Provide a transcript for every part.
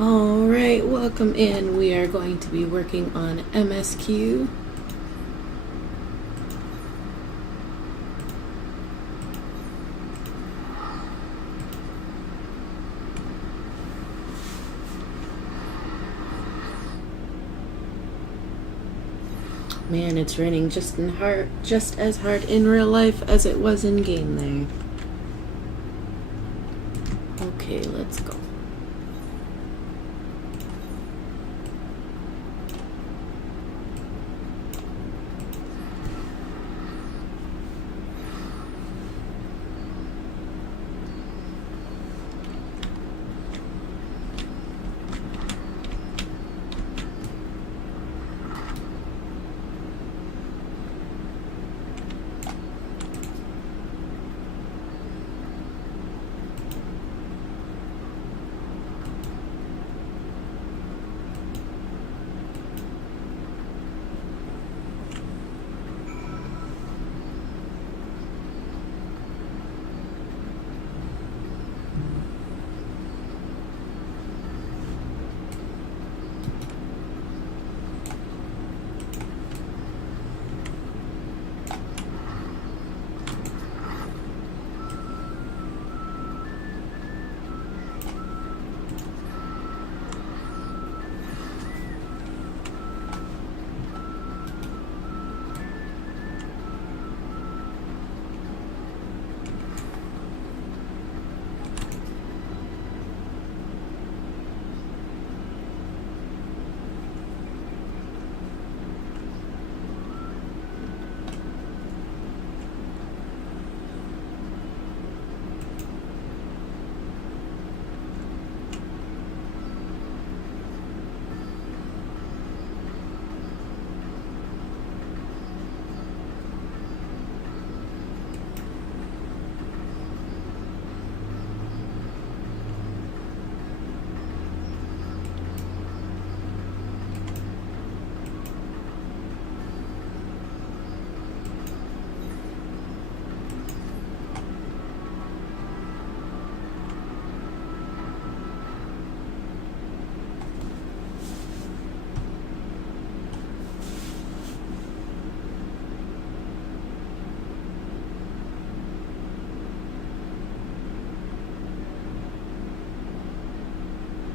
Alright, welcome in. We are going to be working on MSQ. Man, it's raining just as hard in real life as it was in game there. Okay, let's go.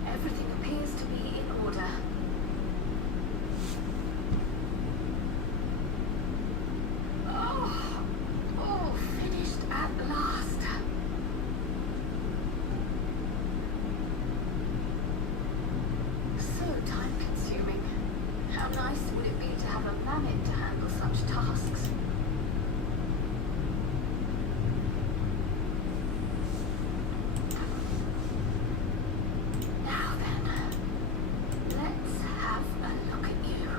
Everything appears to be in order. Oh, finished at last. So time-consuming. How nice would it be to have a mammoth to handle such tasks? Now then, let's have a look at you.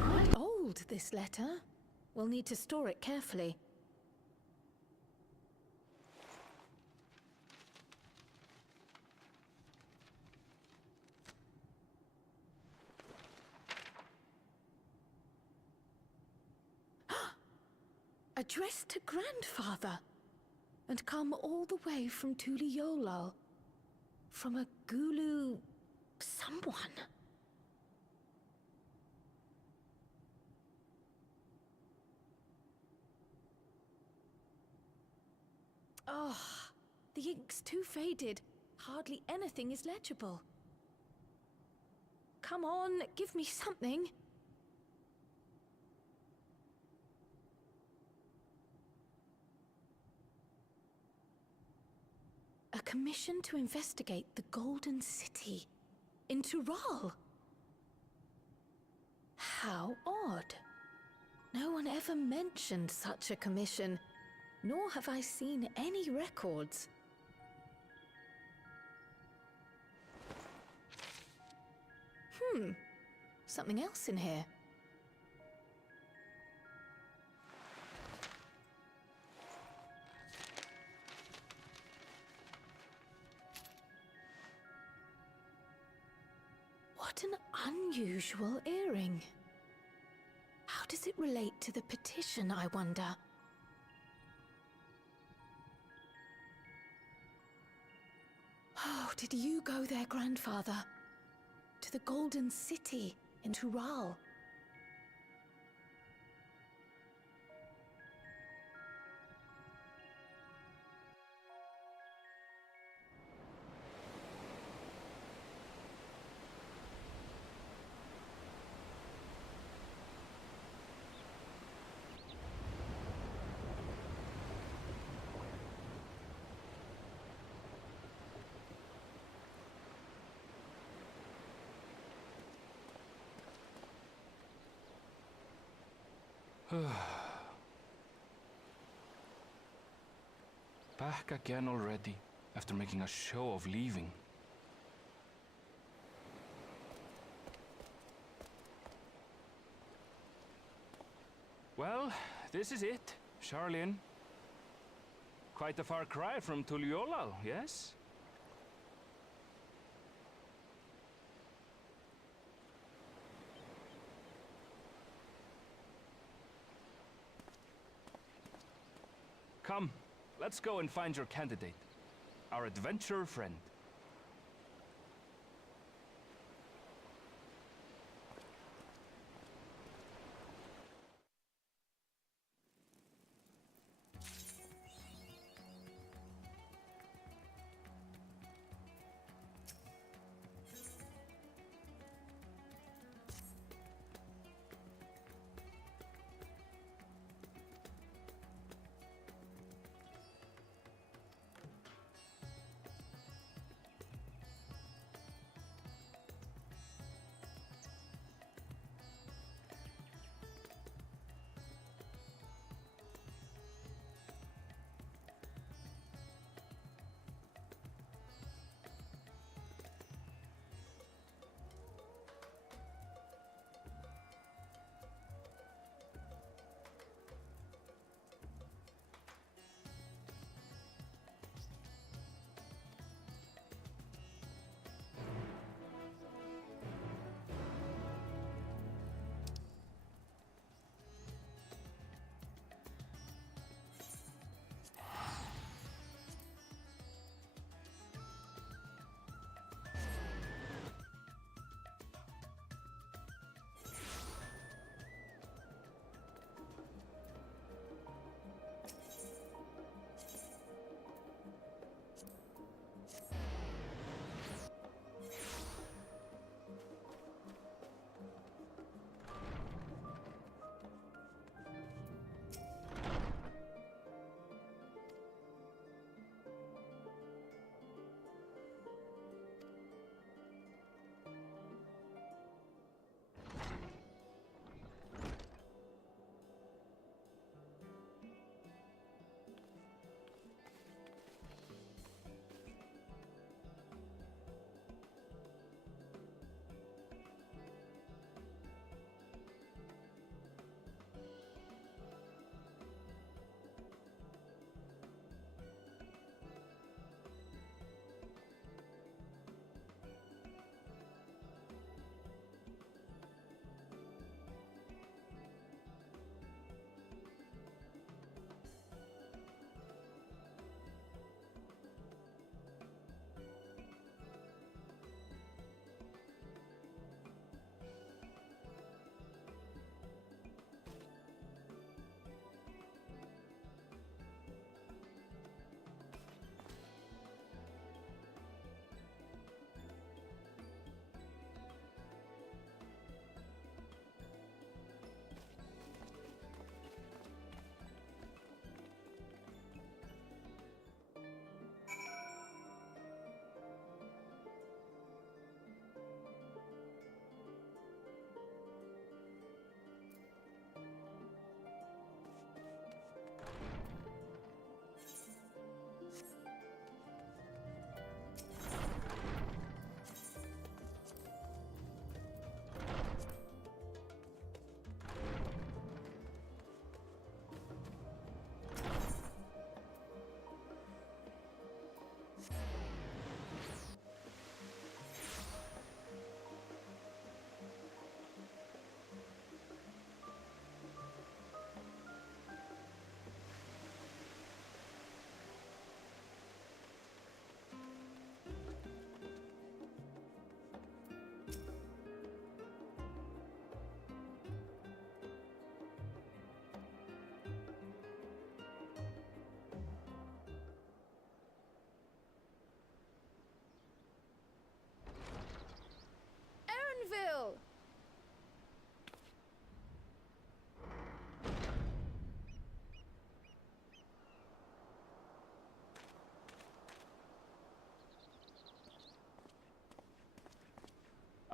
Quite old, this letter. We'll need to store it carefully. Addressed to grandfather, and come all the way from Tuliolal, from a Gulu someone. Oh, the ink's too faded. Hardly anything is legible. Come on, give me something. A commission to investigate the Golden City in Tural. How odd. No one ever mentioned such a commission, nor have I seen any records. Something else in here. What an unusual earring. How does it relate to the petition, I wonder? Oh, did you go there, grandfather? To the Golden City in Tural? Back again already, after making a show of leaving. Well, this is it, Charlene. Quite a far cry from Tuliolal, yes? Come, let's go and find your candidate, our adventurer friend.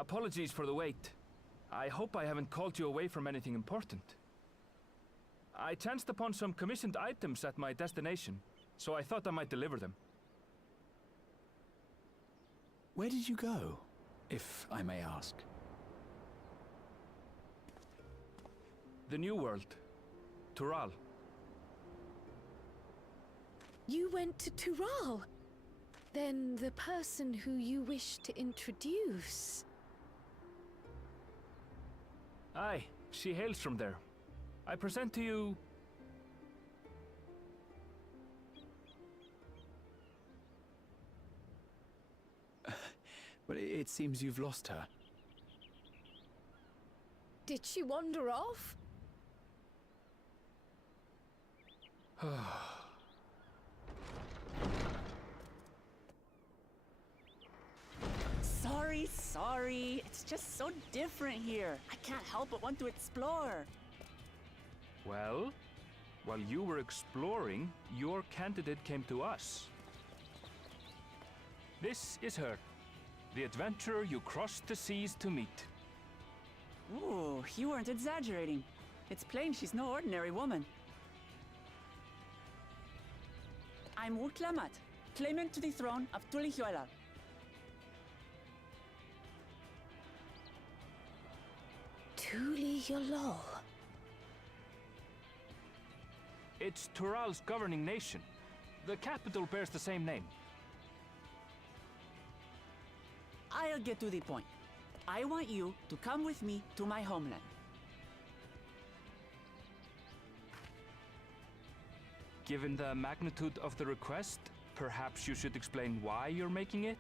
Apologies for the wait. I hope I haven't called you away from anything important. I chanced upon some commissioned items at my destination, so I thought I might deliver them. Where did you go, if I may ask? The New World. Tural. You went to Tural? Then the person who you wish to introduce... Aye, she hails from there. I present to you... But it seems you've lost her. Did she wander off? Sorry. It's just so different here. I can't help but want to explore. Well, while you were exploring, your candidate came to us. This is her, the adventurer you crossed the seas to meet. Ooh, you weren't exaggerating. It's plain she's no ordinary woman. I'm Uklamat, claimant to the throne of Tulihuela. Tuliyollal. It's Tural's governing nation. The capital bears the same name. I'll get to the point. I want you to come with me to my homeland. Given the magnitude of the request, perhaps you should explain why you're making it?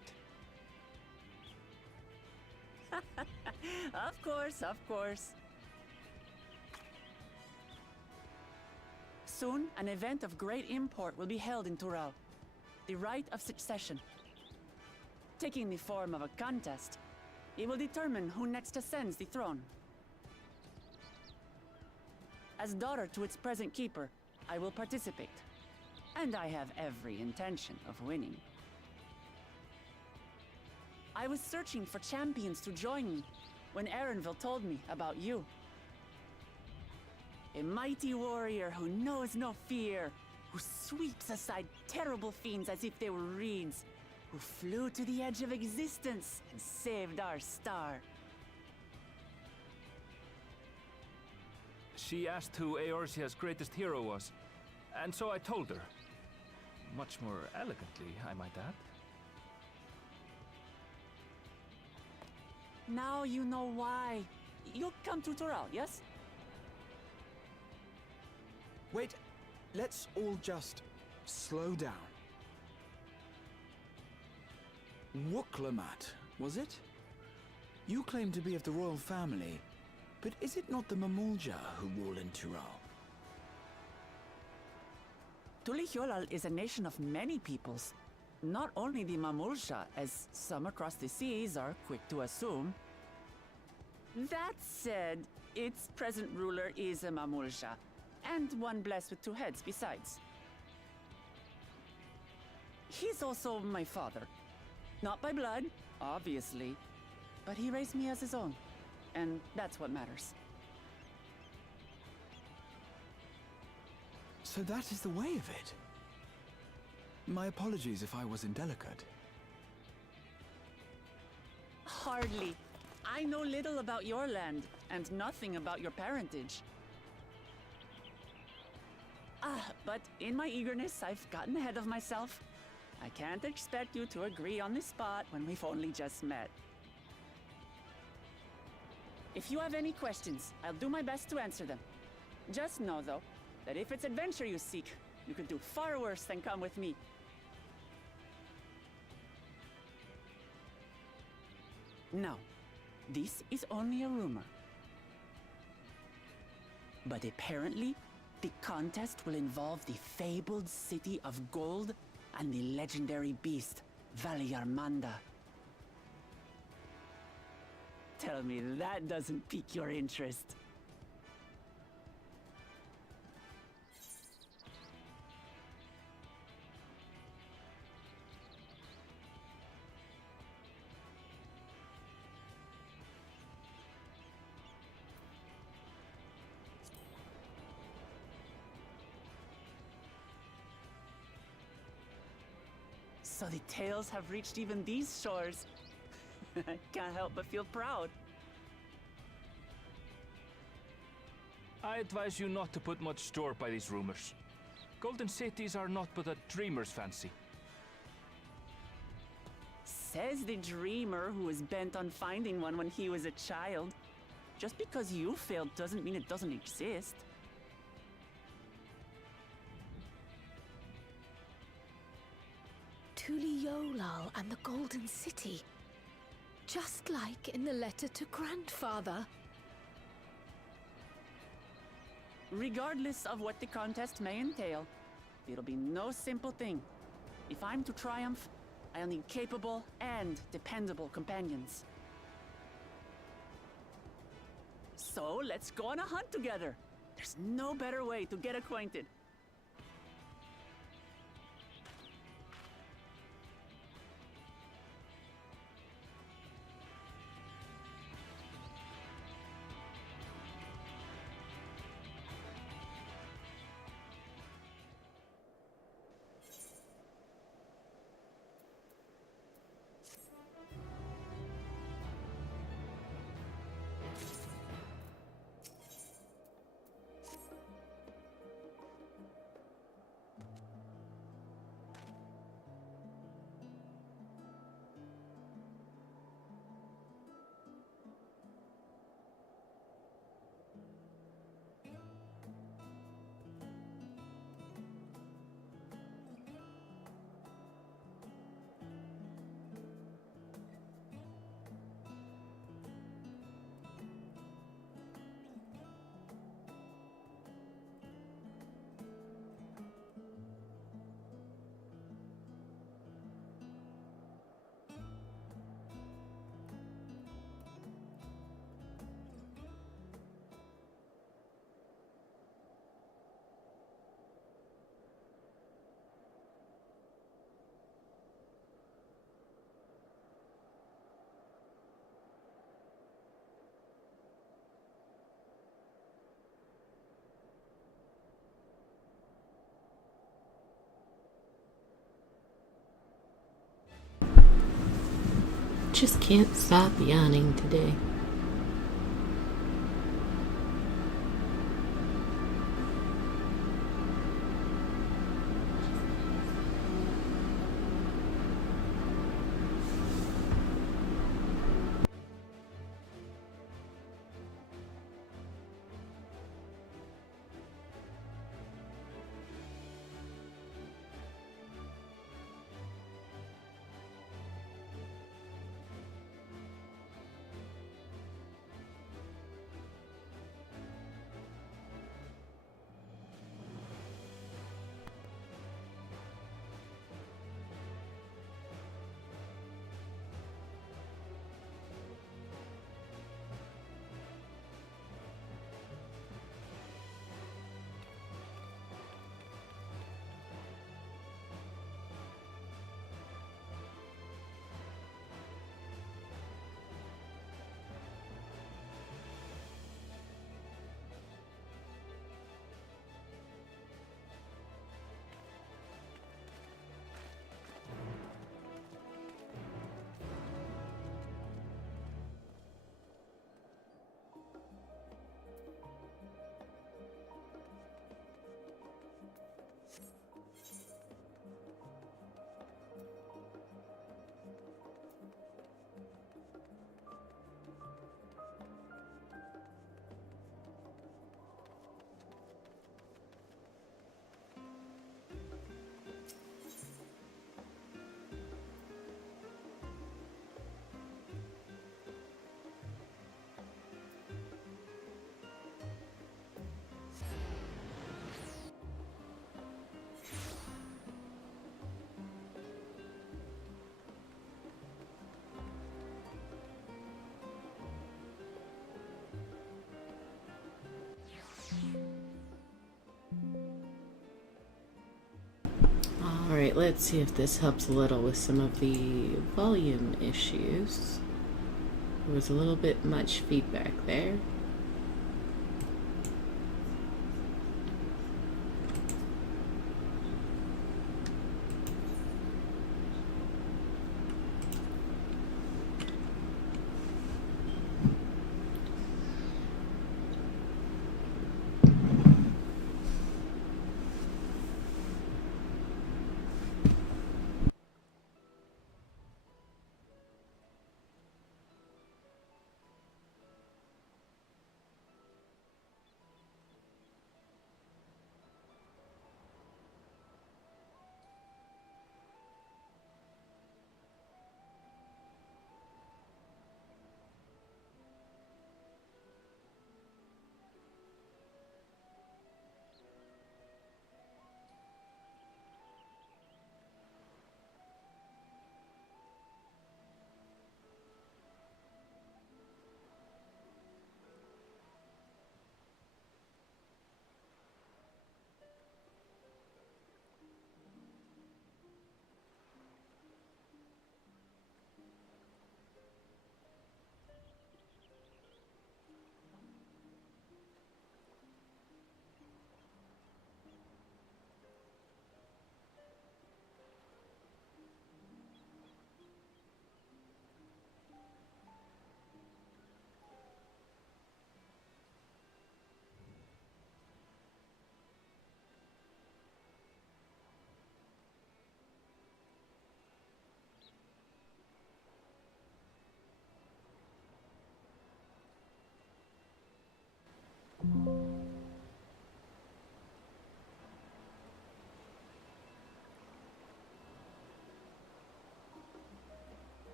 Of course. Soon, an event of great import will be held in Tural. The Rite of Succession. Taking the form of a contest, it will determine who next ascends the throne. As daughter to its present keeper, I will participate. And I have every intention of winning. I was searching for champions to join me when Erenville told me about you. A mighty warrior who knows no fear, who sweeps aside terrible fiends as if they were reeds, who flew to the edge of existence and saved our star. She asked who Eorzea's greatest hero was, and so I told her. Much more elegantly, I might add. Now you know why. You'll come to Tural, yes? Wait, let's all just slow down. Wuklamat, was it? You claim to be of the royal family, but is it not the Mamulja who rule in Tural? Tulihuela is a nation of many peoples. Not only the Mamulsha, as some across the seas are quick to assume. That said, its present ruler is a Mamulsha, and one blessed with two heads besides. He's also my father. Not by blood, obviously, but he raised me as his own, and that's what matters. So that is the way of it. My apologies if I was indelicate. Hardly. I know little about your land, and nothing about your parentage. But in my eagerness, I've gotten ahead of myself. I can't expect you to agree on the spot when we've only just met. If you have any questions, I'll do my best to answer them. Just know, though, that if it's adventure you seek, you could do far worse than come with me. Now, this is only a rumor. But apparently, the contest will involve the fabled city of gold and the legendary beast, Valyarmanda. Tell me that doesn't pique your interest. So the tales have reached even these shores. I can't help but feel proud. I advise you not to put much store by these rumors. Golden cities are not but a dreamer's fancy. Says the dreamer who was bent on finding one when he was a child. Just because you failed doesn't mean it doesn't exist. Tuliolal and the Golden City. Just like in the letter to Grandfather. Regardless of what the contest may entail, it'll be no simple thing. If I'm to triumph, I'll need capable and dependable companions. So let's go on a hunt together. There's no better way to get acquainted. Just can't stop yawning today. Alright, let's see if this helps a little with some of the volume issues. There was a little bit much feedback there.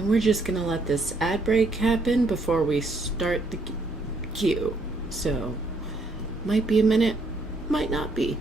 And we're just gonna let this ad break happen before we start the queue. So, might be a minute, might not be.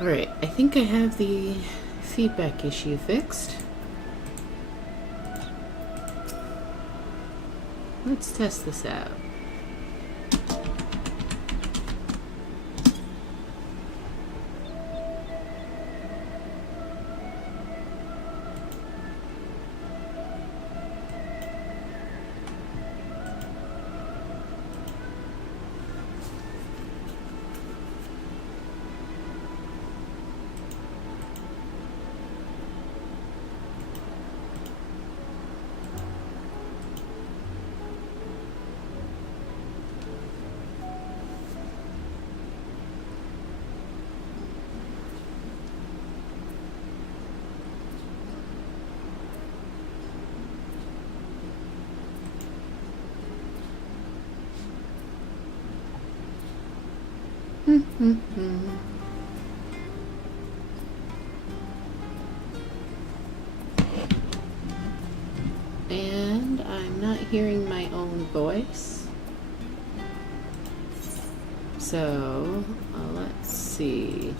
Alright, I think I have the feedback issue fixed. Let's test this out. And I'm not hearing my own voice. So, let's see.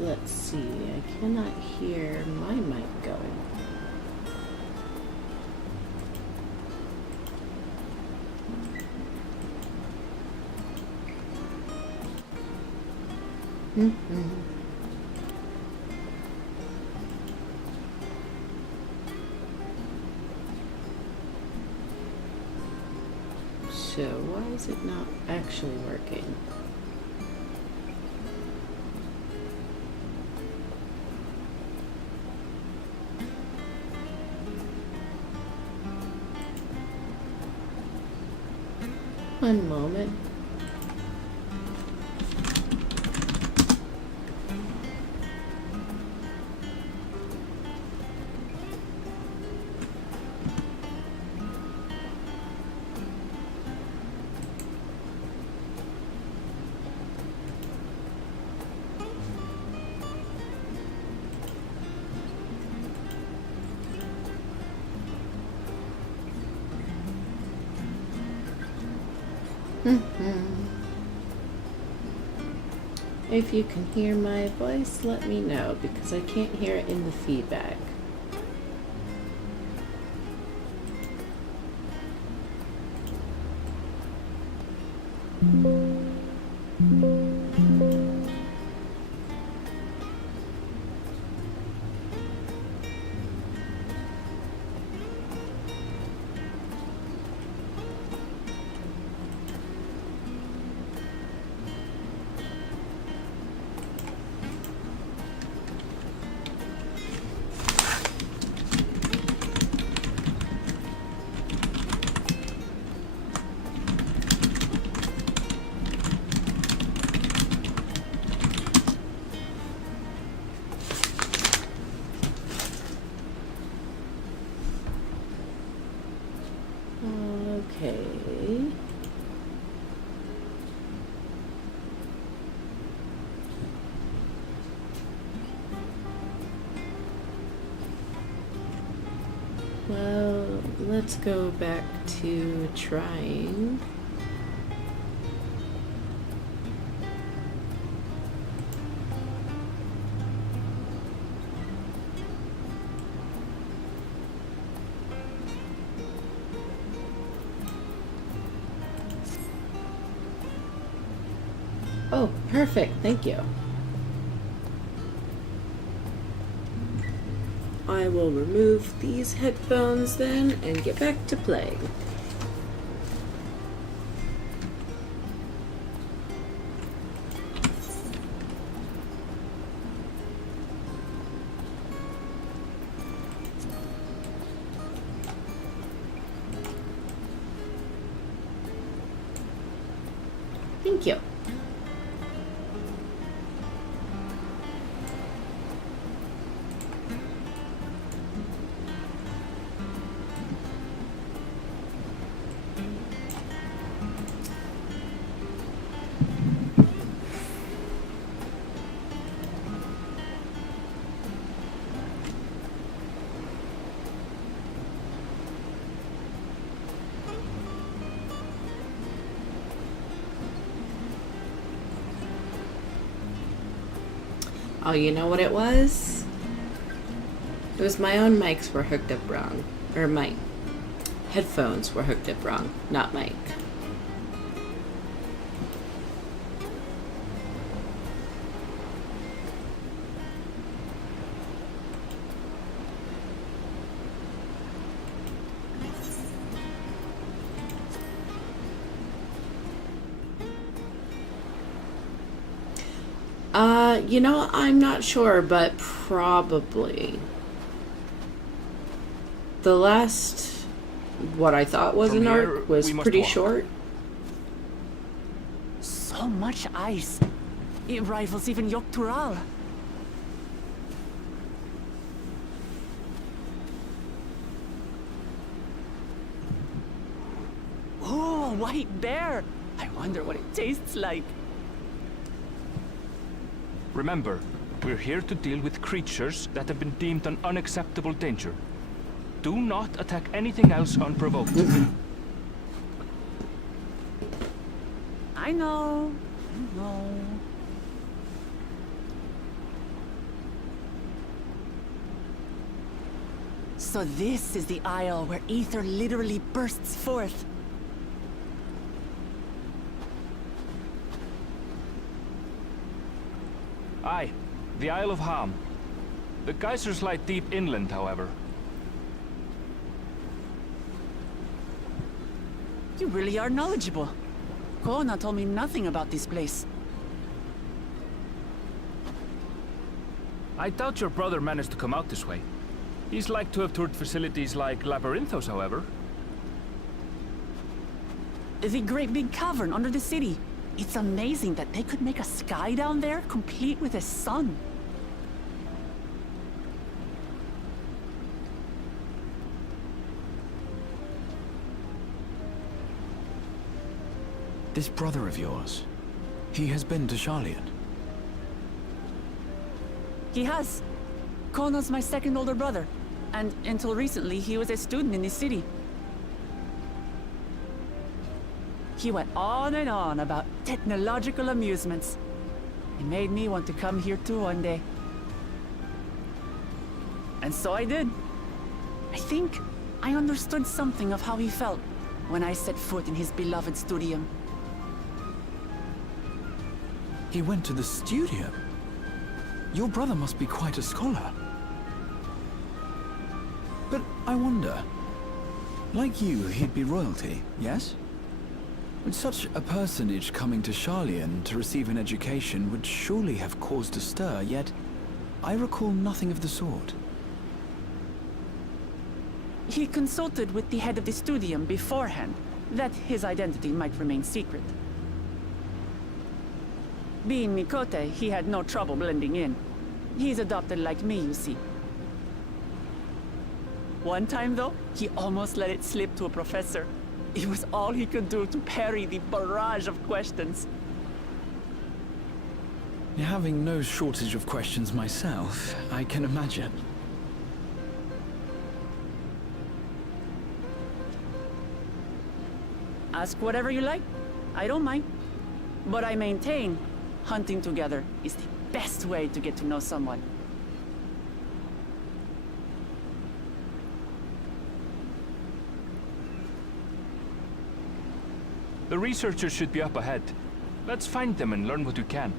let's see. I cannot hear my mic going. So why is it not actually working? One moment. If you can hear my voice, let me know, because I can't hear it in the feedback. Okay. Well, let's go back to trying. Oh, perfect. Thank you. I will remove these headphones then and get back to playing. Thank you. Oh, you know what it was? It was my own mics were hooked up wrong. Or my headphones were hooked up wrong, not mic. You know, I'm not sure, but probably. The last, what I thought was From an here, arc was we must pretty walk. short. So much ice. It rivals even Yogg-Tural. Oh, a white bear! I wonder what it tastes like. Remember, we're here to deal with creatures that have been deemed an unacceptable danger. Do not attack anything else unprovoked. I know. So this is the isle where ether literally bursts forth. Aye, the Isle of Ham. The geysers lie deep inland, however. You really are knowledgeable. Kona told me nothing about this place. I doubt your brother managed to come out this way. He's like to have toured facilities like Labyrinthos, however. The great big cavern under the city. It's amazing that they could make a sky down there complete with a sun. This brother of yours, he has been to Sharlayan. He has. Kona's my second older brother. And until recently, he was a student in this city. He went on and on about technological amusements. It made me want to come here too one day. And so I did. I think I understood something of how he felt when I set foot in his beloved studium. He went to the studio? Your brother must be quite a scholar. But I wonder, like you, he'd be royalty, yes? But such a personage coming to Sharlayan to receive an education would surely have caused a stir, yet I recall nothing of the sort. He consulted with the head of the studium beforehand, that his identity might remain secret. Being Mikote, he had no trouble blending in. He's adopted like me, you see. One time, though, he almost let it slip to a professor. It was all he could do to parry the barrage of questions. Having no shortage of questions myself, I can imagine. Ask whatever you like. I don't mind. But I maintain, hunting together is the best way to get to know someone. The researchers should be up ahead. Let's find them and learn what we can.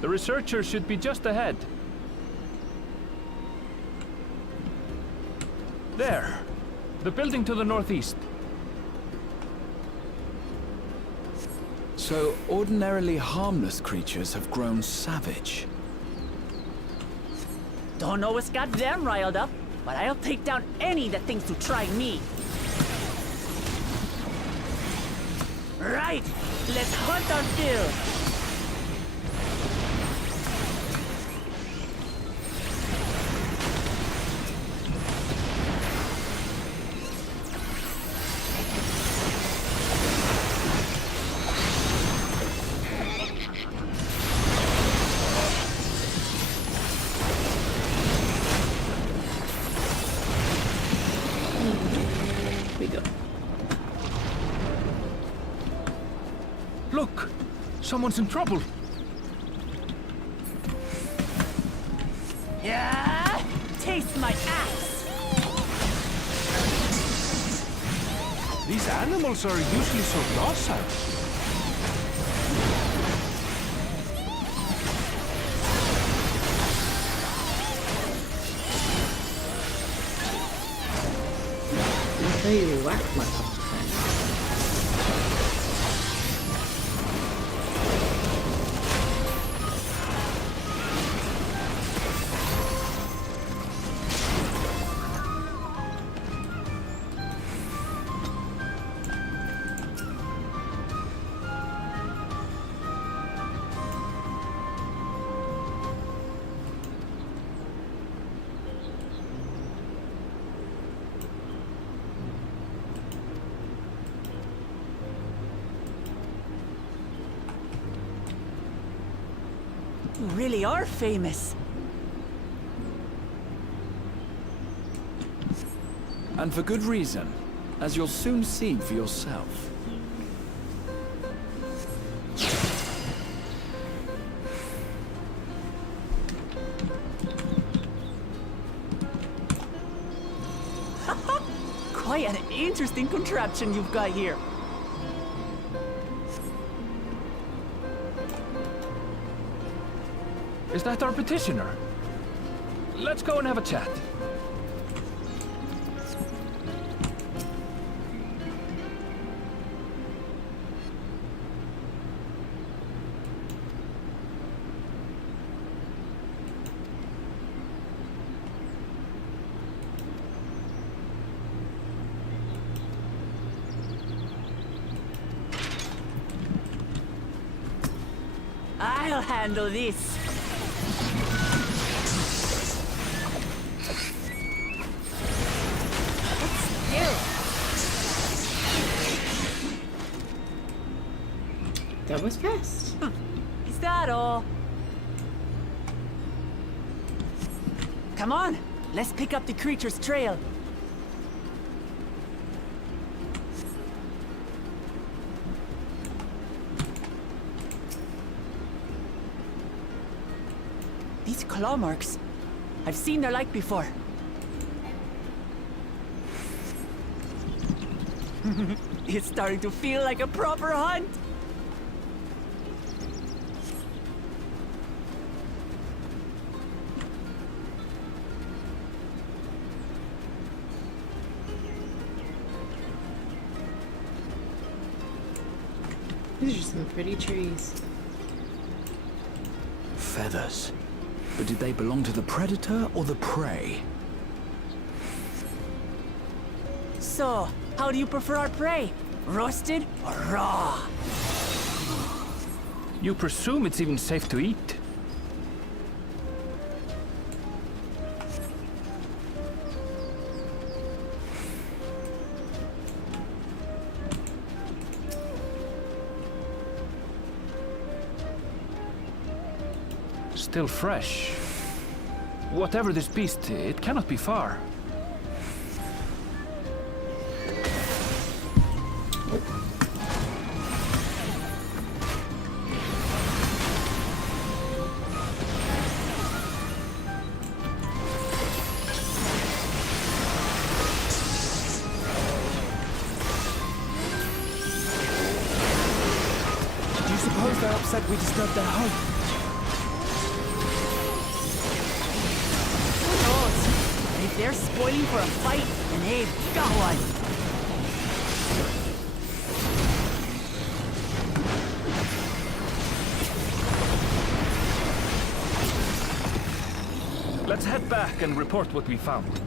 The researchers should be just ahead. There. The building to the northeast. So, ordinarily harmless creatures have grown savage. Don't know what's got them riled up, but I'll take down any that thinks to try me. Right! Let's hunt our fill! Look! Someone's in trouble! Yeah! Taste my axe! These animals are usually so docile. Until you whack my friend. You really are famous. And for good reason, as you'll soon see for yourself. Quite an interesting contraption you've got here. Is that our petitioner? Let's go and have a chat. I'll handle this. That was fast. Is that all? Come on, let's pick up the creature's trail. These claw marks, I've seen their like before. It's starting to feel like a proper hunt. These are some pretty trees. Feathers. But did they belong to the predator or the prey? So, how do you prefer our prey? Roasted or raw? You presume it's even safe to eat? Still fresh. Whatever this beast, it cannot be far. Do you suppose they're upset we disturbed their home? If they're spoiling for a fight, then they've got one. Let's head back and report what we found.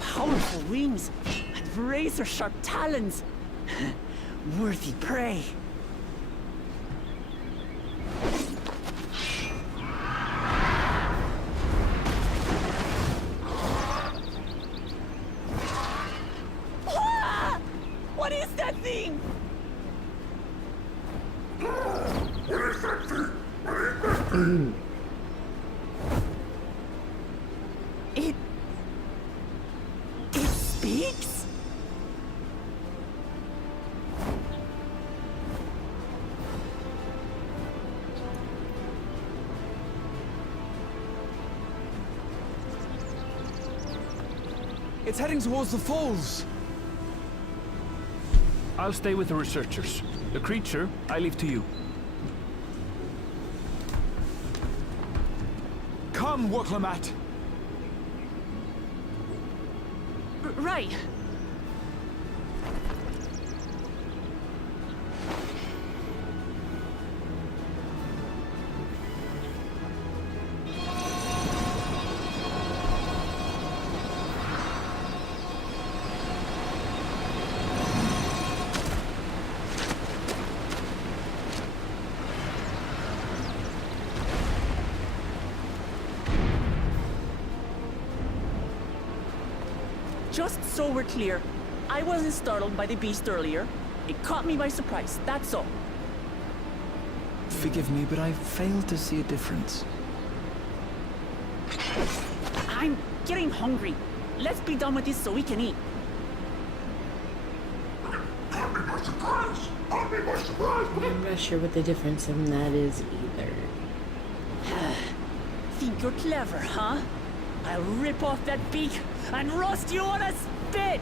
Powerful wings and razor-sharp talons. Worthy prey. Ah! What is that thing? It speaks? It's heading towards the falls. I'll stay with the researchers. The creature, I leave to you. Come, Woklamat. Right. just so we're clear, I wasn't startled by the beast earlier. It caught me by surprise, that's all. Forgive me, but I fail to see a difference. I'm getting hungry. Let's be done with this so we can eat. I'm not sure what the difference in that is either. Think you're clever, huh? I'll rip off that beak and roast you on a spit!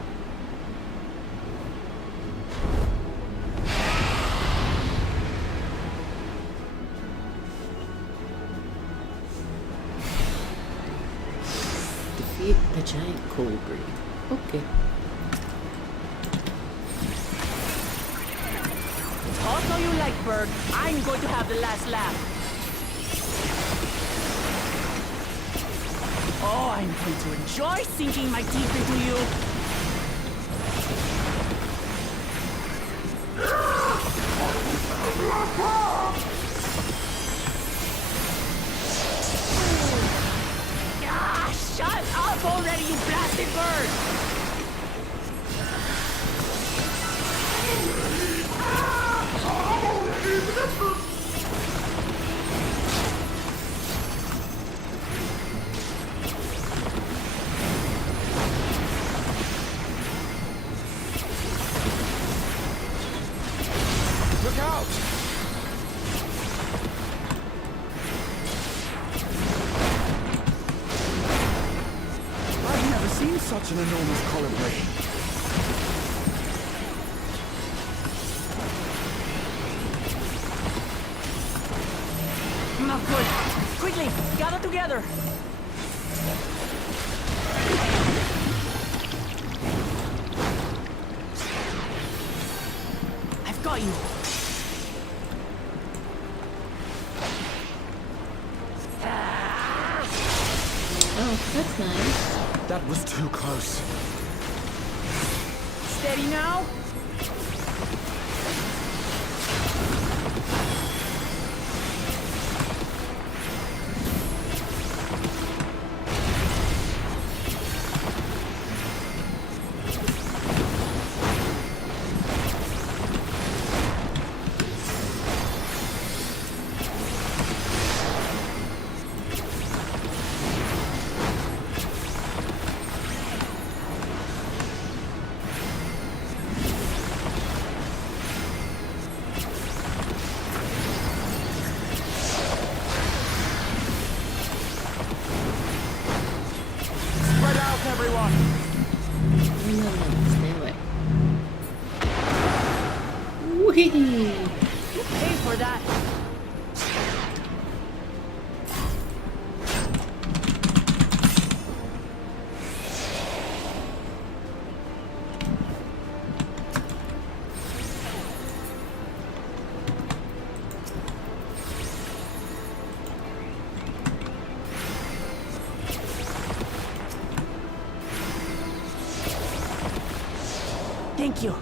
Defeat the giant cold breed. Okay. Talk all you like, bird. I'm going to have the last laugh. Oh, I'm going to enjoy sinking my teeth into you. Ah, shut up already, you blasted bird! Look out! I've never seen such an enormous colibri. Not good. Quickly, gather together. I've got you. Oh, that's nice. That was too close. Steady now. Spread out, everyone! No, stay away. Whee! You pay for that. Thank you.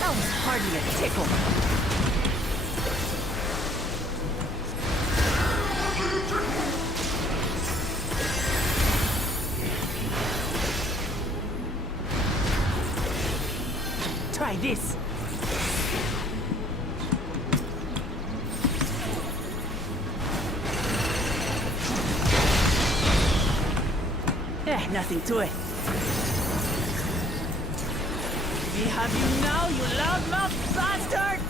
That was hardly a tickle. Try this. Nothing to it. We have you now, you loudmouth bastard!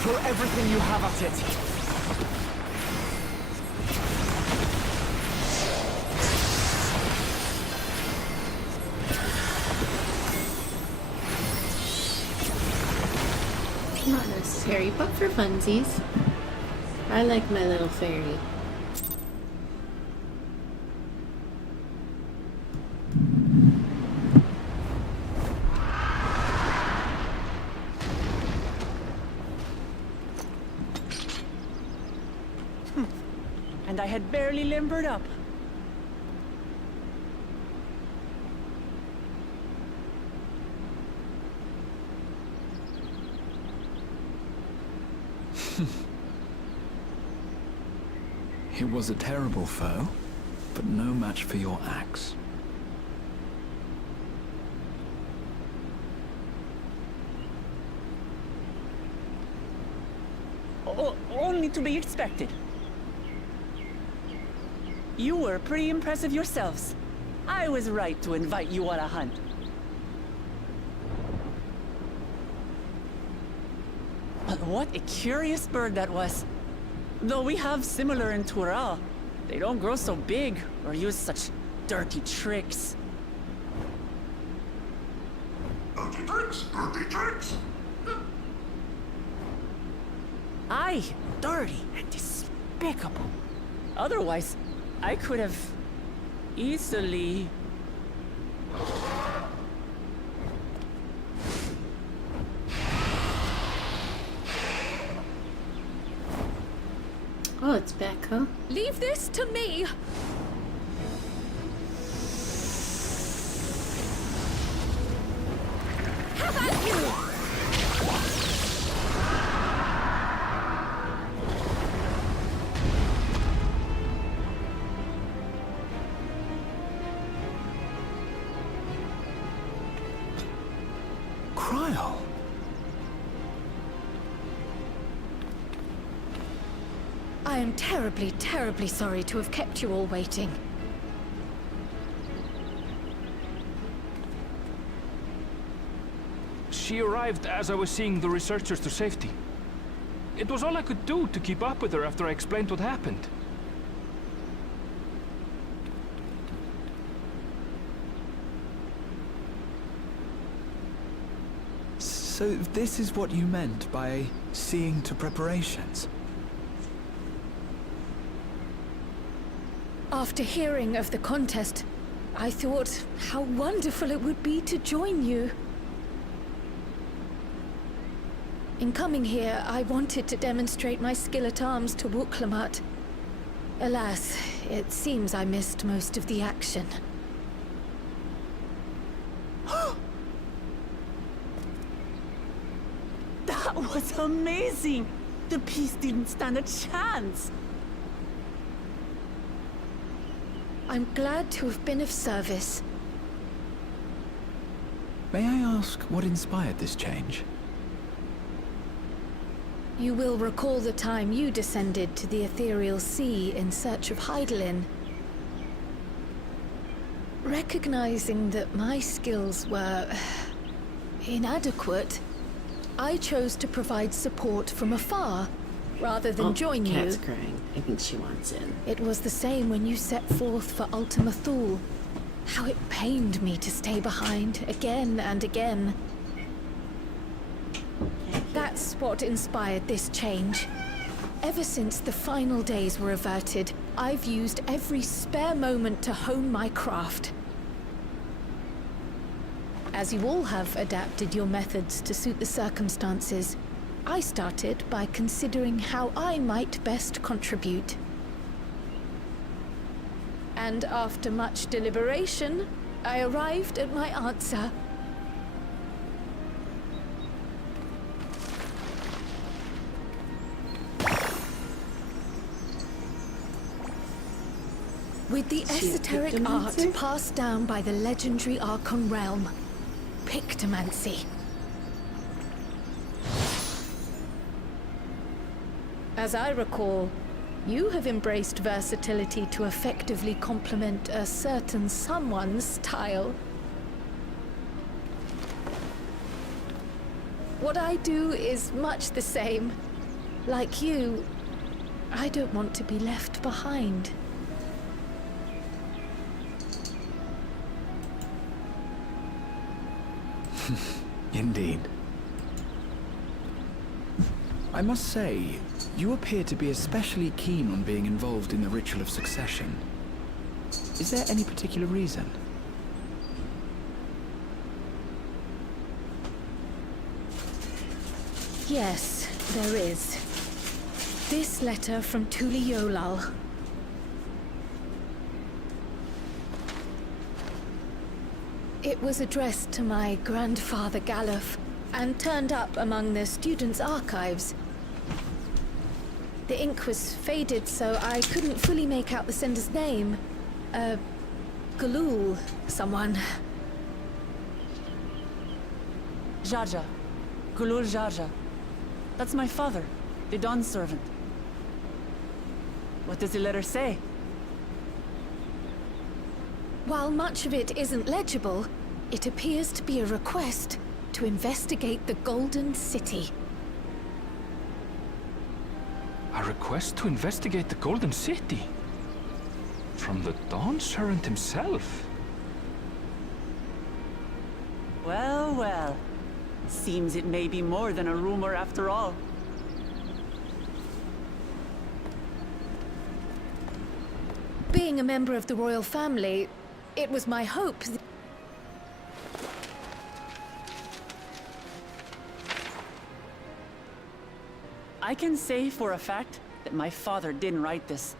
Throw everything you have at it. Not necessary, but for funsies. I like my little fairy. And I had barely limbered up. It was a terrible foe, but no match for your axe. Only to be expected. You were pretty impressive yourselves. I was right to invite you on a hunt. But what a curious bird that was. Though we have similar in Tural, they don't grow so big or use such dirty tricks. Dirty tricks, dirty tricks. Aye, dirty and despicable. Otherwise, I could have easily... Oh, it's back, huh? Leave this to me! Have at you! Cryo! I am terribly, terribly sorry to have kept you all waiting. She arrived as I was seeing the researchers to safety. It was all I could do to keep up with her after I explained what happened. So this is what you meant by seeing to preparations? After hearing of the contest, I thought how wonderful it would be to join you. In coming here, I wanted to demonstrate my skill at arms to Wuklamat. Alas, it seems I missed most of the action. That was amazing! The piece didn't stand a chance! I'm glad to have been of service. May I ask what inspired this change? You will recall the time you descended to the ethereal sea in search of Heidelin. Recognizing that my skills were inadequate, I chose to provide support from afar, rather than join you. Cat's crying. I think she wants in. It was the same when you set forth for Ultima Thule. How it pained me to stay behind, again and again. That's what inspired this change. Ever since the final days were averted, I've used every spare moment to hone my craft. As you all have adapted your methods to suit the circumstances, I started by considering how I might best contribute. And after much deliberation, I arrived at my answer. With the esoteric art Pictomancy? passed down by the legendary Archon realm, Pictomancy. As I recall, you have embraced versatility to effectively complement a certain someone's style. What I do is much the same. Like you, I don't want to be left behind. Indeed. I must say, you appear to be especially keen on being involved in the ritual of succession. Is there any particular reason? Yes, there is. This letter from Tuliolal. It was addressed to my grandfather Galuf, and turned up among the students' archives. The ink was faded, so I couldn't fully make out the sender's name. Galul, someone. Jaja. Gulul Jaja. That's my father, the Dawn servant. What does the letter say? While much of it isn't legible, it appears to be a request to investigate the Golden City. A request to investigate the Golden City? From the Dawn Servant himself? Well, well. Seems it may be more than a rumor after all. Being a member of the royal family, it was my hope that... I can say for a fact that my father didn't write this.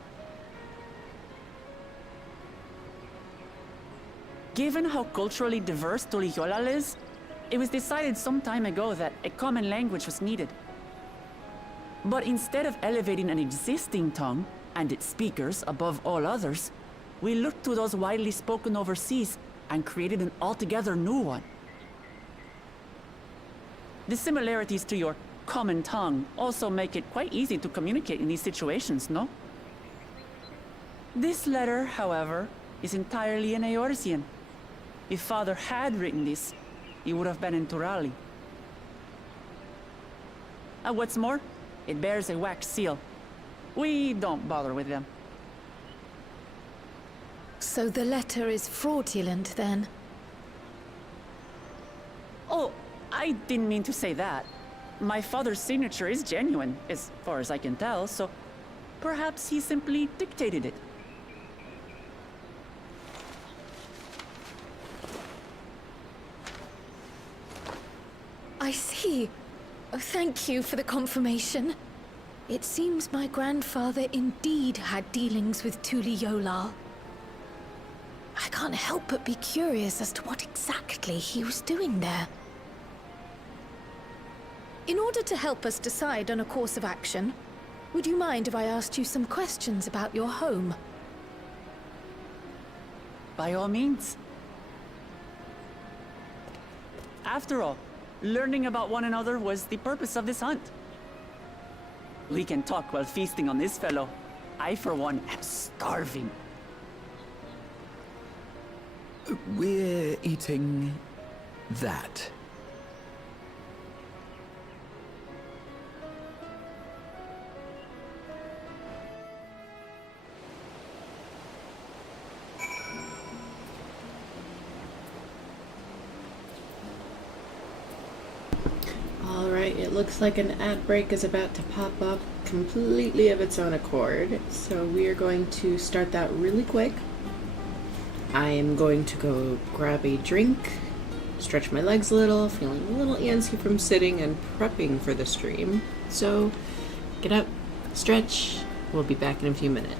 Given how culturally diverse Tuliolal is, it was decided some time ago that a common language was needed. But instead of elevating an existing tongue and its speakers above all others, we looked to those widely spoken overseas and created an altogether new one. The similarities to your common tongue also make it quite easy to communicate in these situations, no? This letter, however, is entirely in Eorzean. If Father had written this, he would have been in Turali. What's more, it bears a wax seal. We don't bother with them. So the letter is fraudulent, then? Oh, I didn't mean to say that. My father's signature is genuine, as far as I can tell, so perhaps he simply dictated it. I see. Oh, thank you for the confirmation. It seems my grandfather indeed had dealings with Tuliolal. I can't help but be curious as to what exactly he was doing there. In order to help us decide on a course of action, would you mind if I asked you some questions about your home? By all means. After all, learning about one another was the purpose of this hunt. We can talk while feasting on this fellow. I, for one, am starving. We're eating that. Alright, it looks like an ad break is about to pop up completely of its own accord, so we are going to start that really quick. I am going to go grab a drink, stretch my legs a little, feeling a little antsy from sitting and prepping for the stream. So, get up, stretch, we'll be back in a few minutes.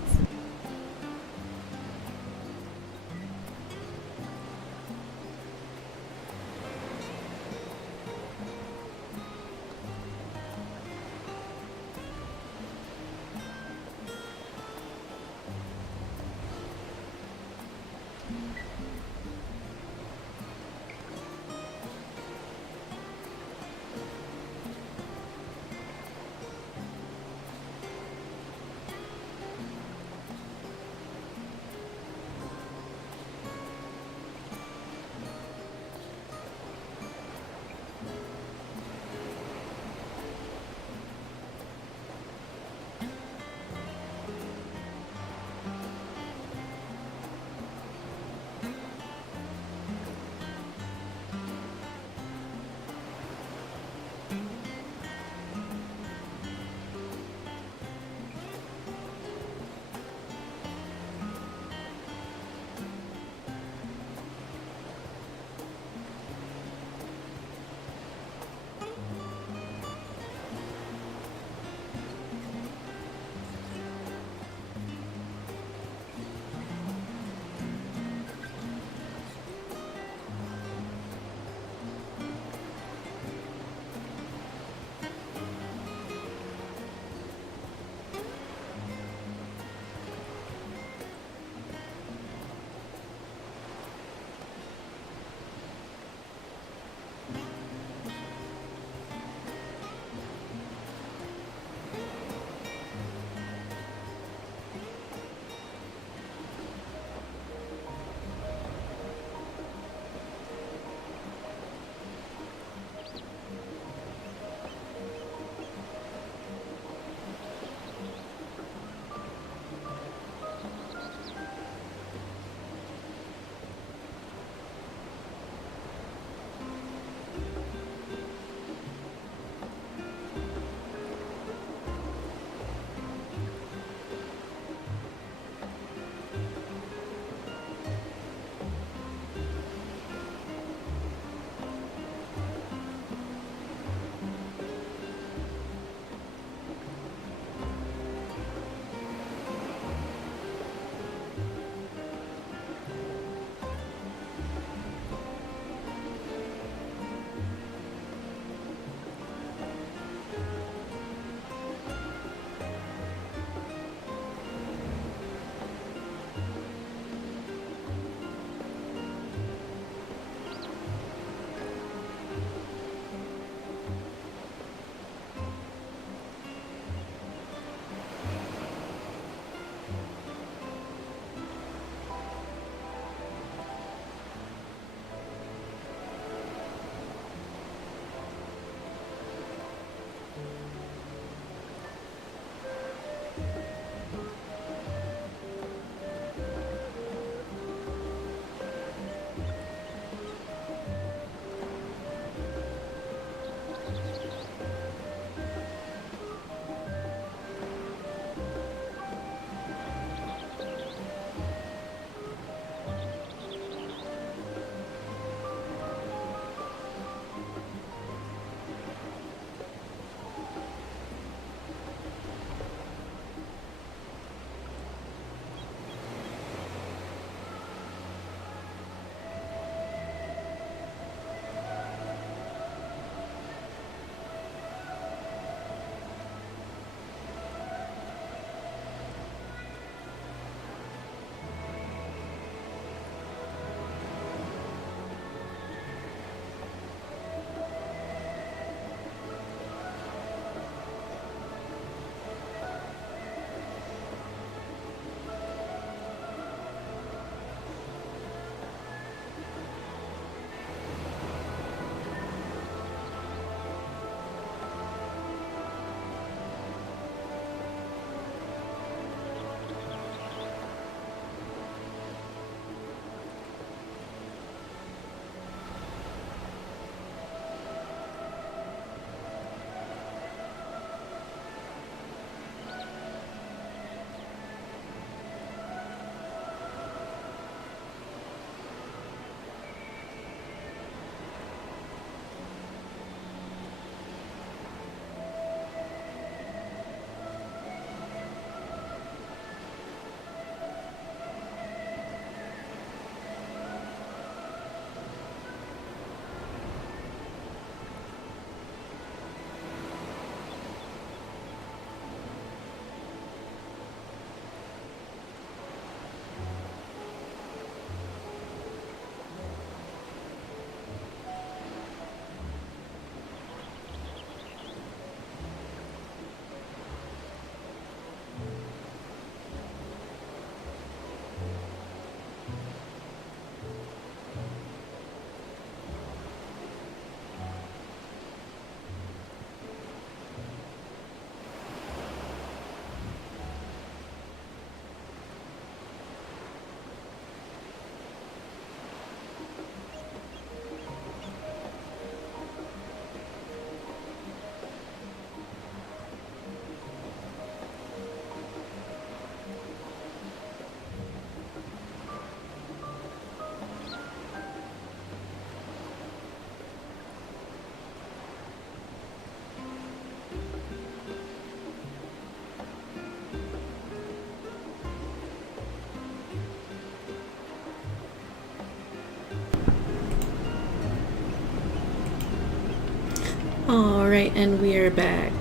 Alright, and we are back.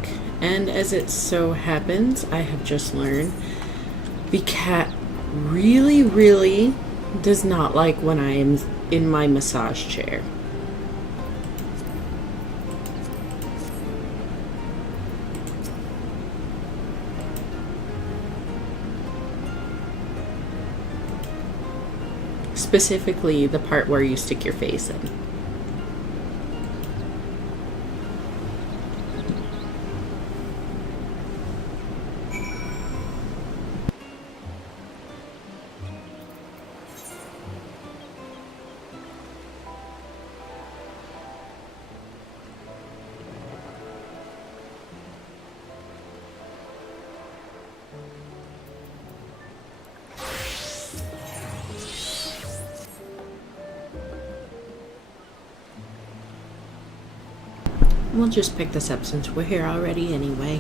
And as it so happens, I have just learned the cat really does not like when I am in my massage chair. Specifically, the part where you stick your face in. We'll just pick this up since we're here already anyway.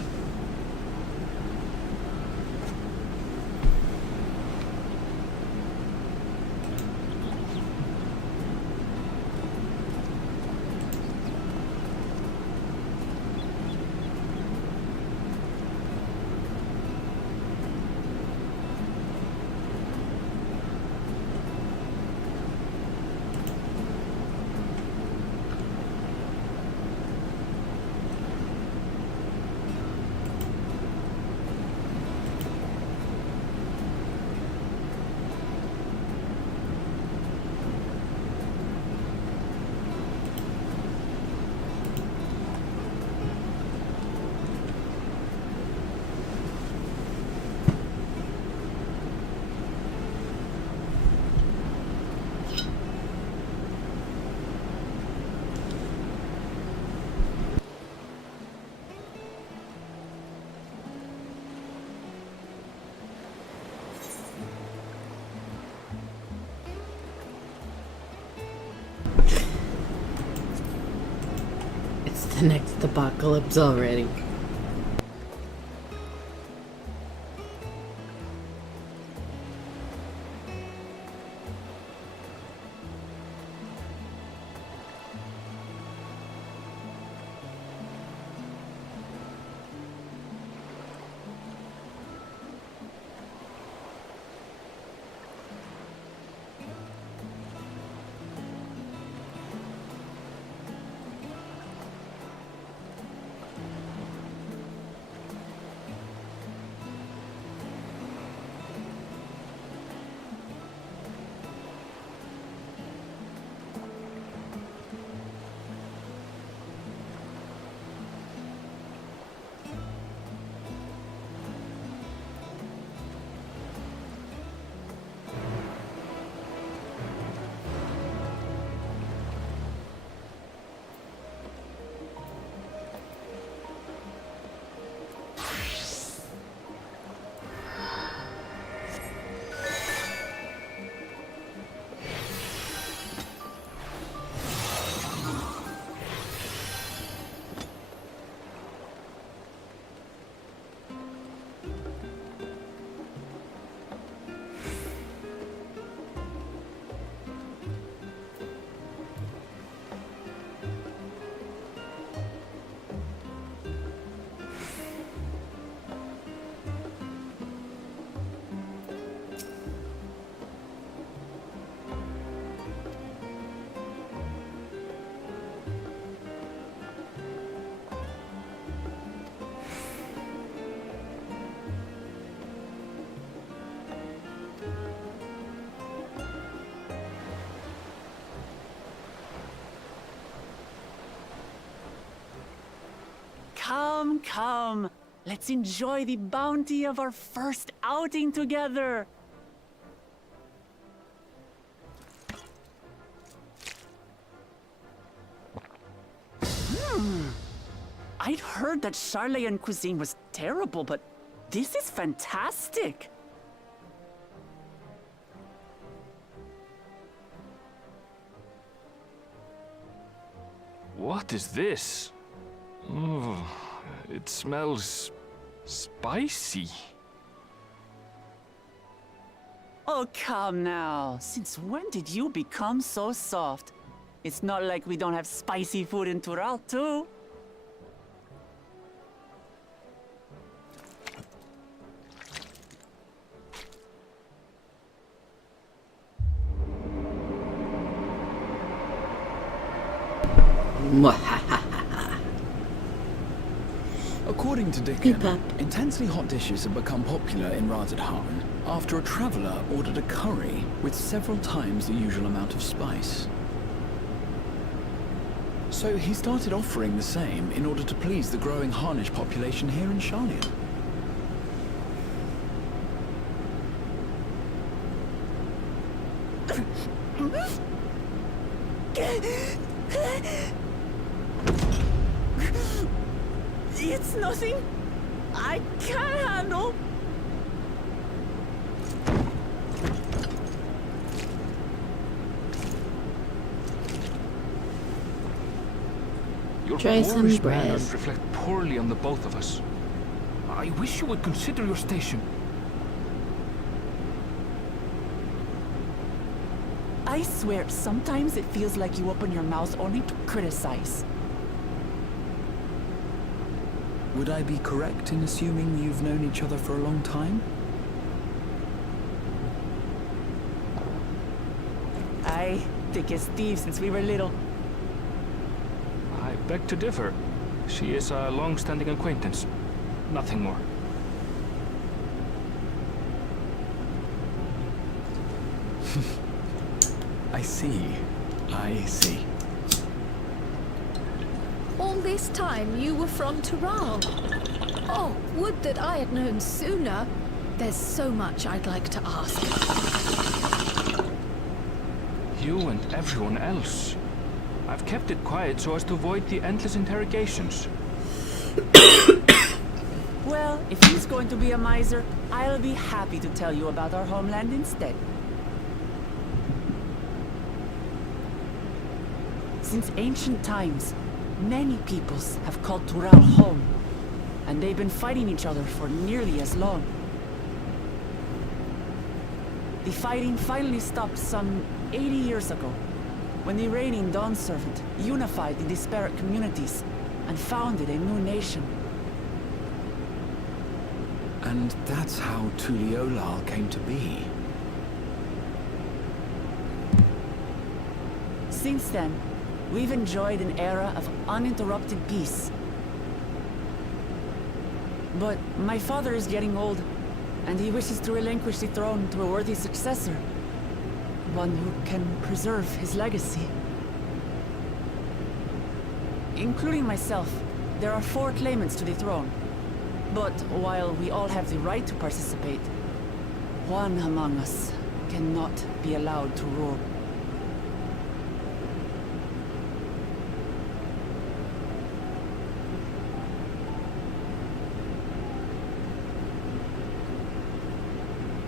It's the next apocalypse already. Come, come. Let's enjoy the bounty of our first outing together. I'd heard that Charlayan cuisine was terrible, but this is fantastic. What is this? Oh, it smells spicy. Oh, come now. Since when did you become so soft? It's not like we don't have spicy food in Tural, too. According to He Dickon, popped. intensely hot dishes have become popular in Razadhan after a traveller ordered a curry with several times the usual amount of spice. So he started offering the same in order to please the growing Harnish population here in Sharlayan. It's nothing I can't handle. Your Try some boorish bread. manners reflect poorly on the both of us. I wish you would consider your station. I swear, sometimes it feels like you open your mouth only to criticize. Would I be correct in assuming you've known each other for a long time? I thick as thieves since we were little. I beg to differ. She is a long-standing acquaintance. Nothing more. I see. I see. All this time you were from Tural. Oh, would that I had known sooner. There's so much I'd like to ask. You and everyone else. I've kept it quiet so as to avoid the endless interrogations. Well, if he's going to be a miser, I'll be happy to tell you about our homeland instead. Since ancient times, many peoples have called Tural home, and they've been fighting each other for nearly as long. The fighting finally stopped some 80 years ago, when the reigning Dawn Servant unified the disparate communities and founded a new nation. And that's how Tuliolal came to be. Since then, we've enjoyed an era of uninterrupted peace. But my father is getting old, and he wishes to relinquish the throne to a worthy successor. One who can preserve his legacy. Including myself, there are 4 claimants to the throne. But while we all have the right to participate, one among us cannot be allowed to rule.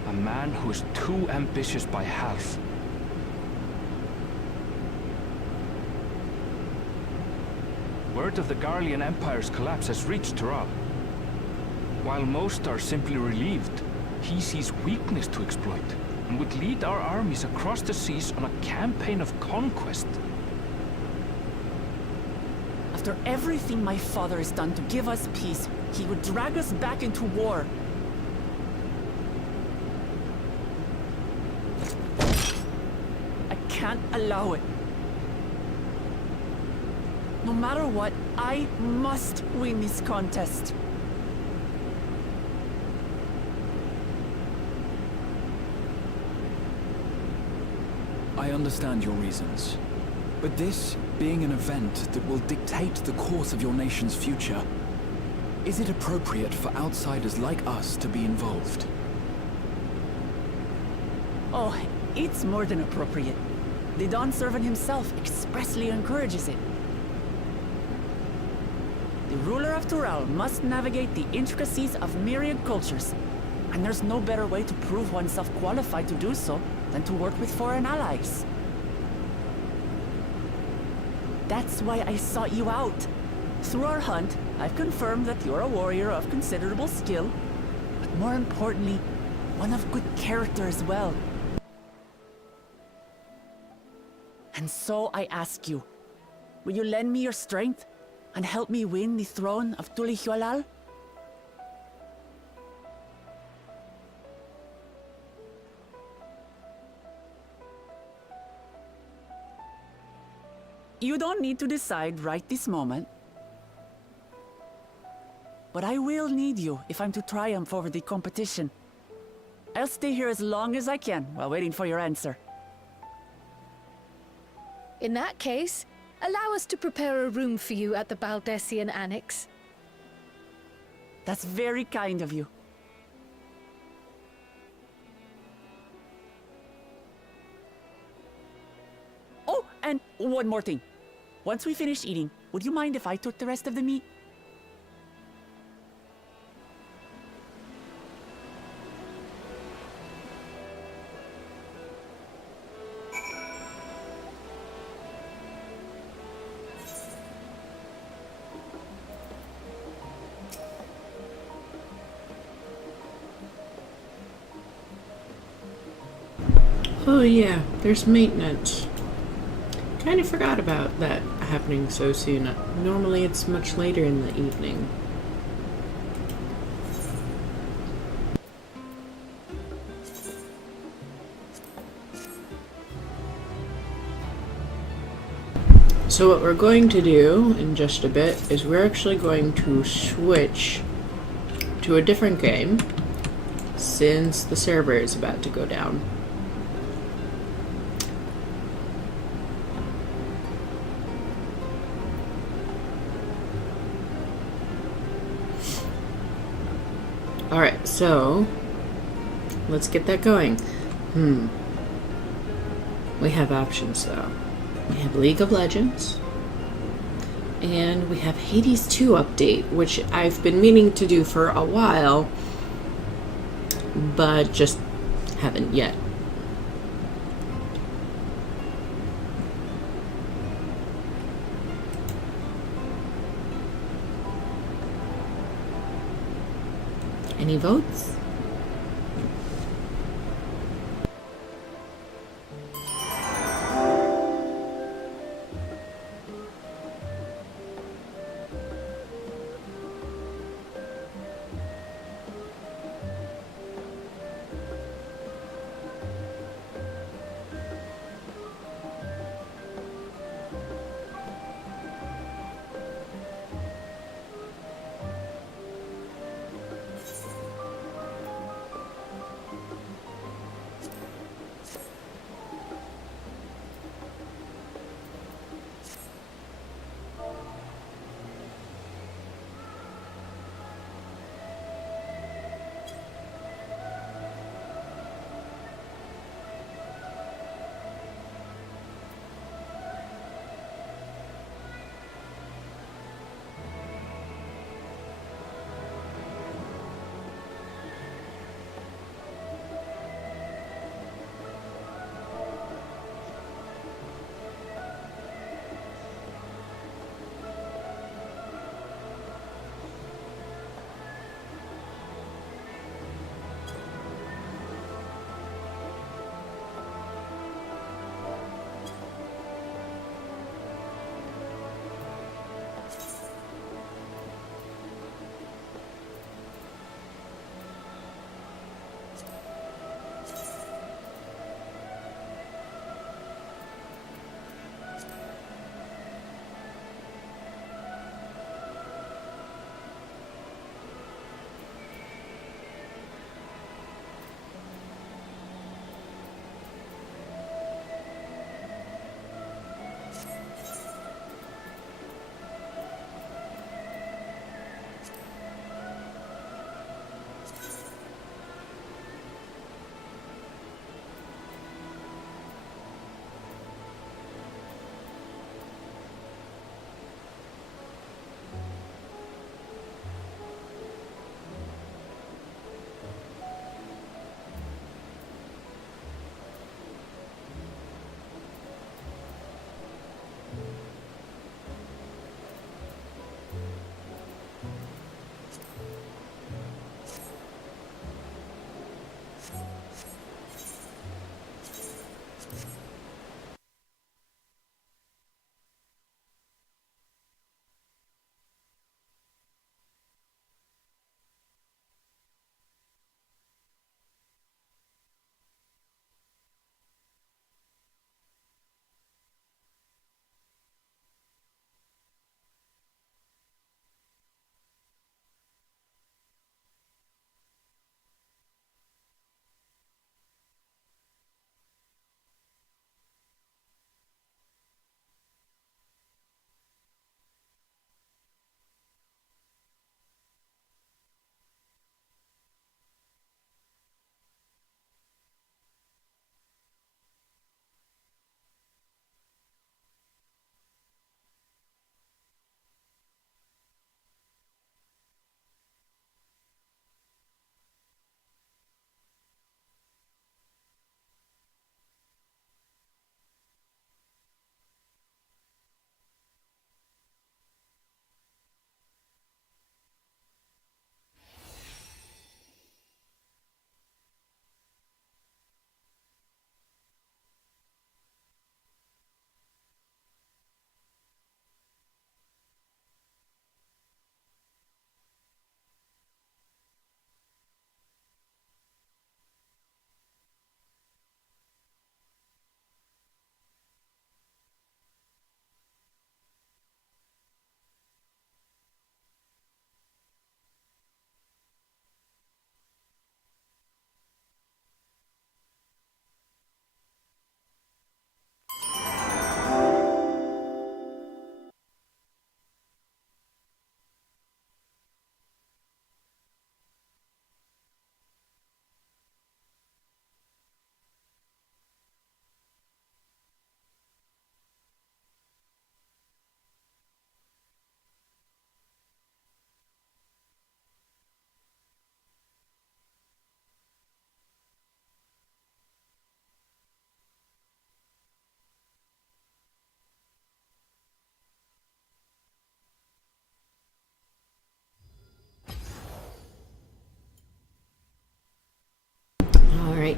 A man who is too ambitious by half. Word of the Garlean Empire's collapse has reached Tural. While most are simply relieved, he sees weakness to exploit, and would lead our armies across the seas on a campaign of conquest. After everything my father has done to give us peace, he would drag us back into war. I can't allow it. No matter what, I must win this contest. I understand your reasons. But this being an event that will dictate the course of your nation's future, is it appropriate for outsiders like us to be involved? Oh, it's more than appropriate. The Dawn Servant himself expressly encourages it. The ruler of Tural must navigate the intricacies of myriad cultures, and there's no better way to prove oneself qualified to do so than to work with foreign allies. That's why I sought you out. Through our hunt, I've confirmed that you're a warrior of considerable skill, but more importantly, one of good character as well. And so I ask you, will you lend me your strength and help me win the throne of Tulihualal? You don't need to decide right this moment. But I will need you if I'm to triumph over the competition. I'll stay here as long as I can while waiting for your answer. In that case, allow us to prepare a room for you at the Baldessian Annex. That's very kind of you. Oh, and one more thing. Once we finish eating, would you mind if I took the rest of the meat? Oh yeah, there's maintenance. Kind of forgot about that happening so soon. Normally it's much later in the evening. So what we're going to do in just a bit is we're actually going to switch to a different game since the server is about to go down. Alright, so let's get that going. We have options though. We have League of Legends, and we have Hades 2 update, which I've been meaning to do for a while, but just haven't yet. Any votes?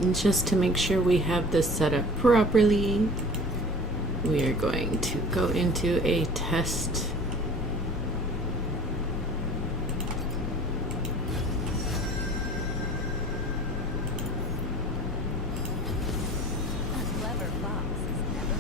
and just to make sure we have this set up properly, we are going to go into a test. A clever fox is never.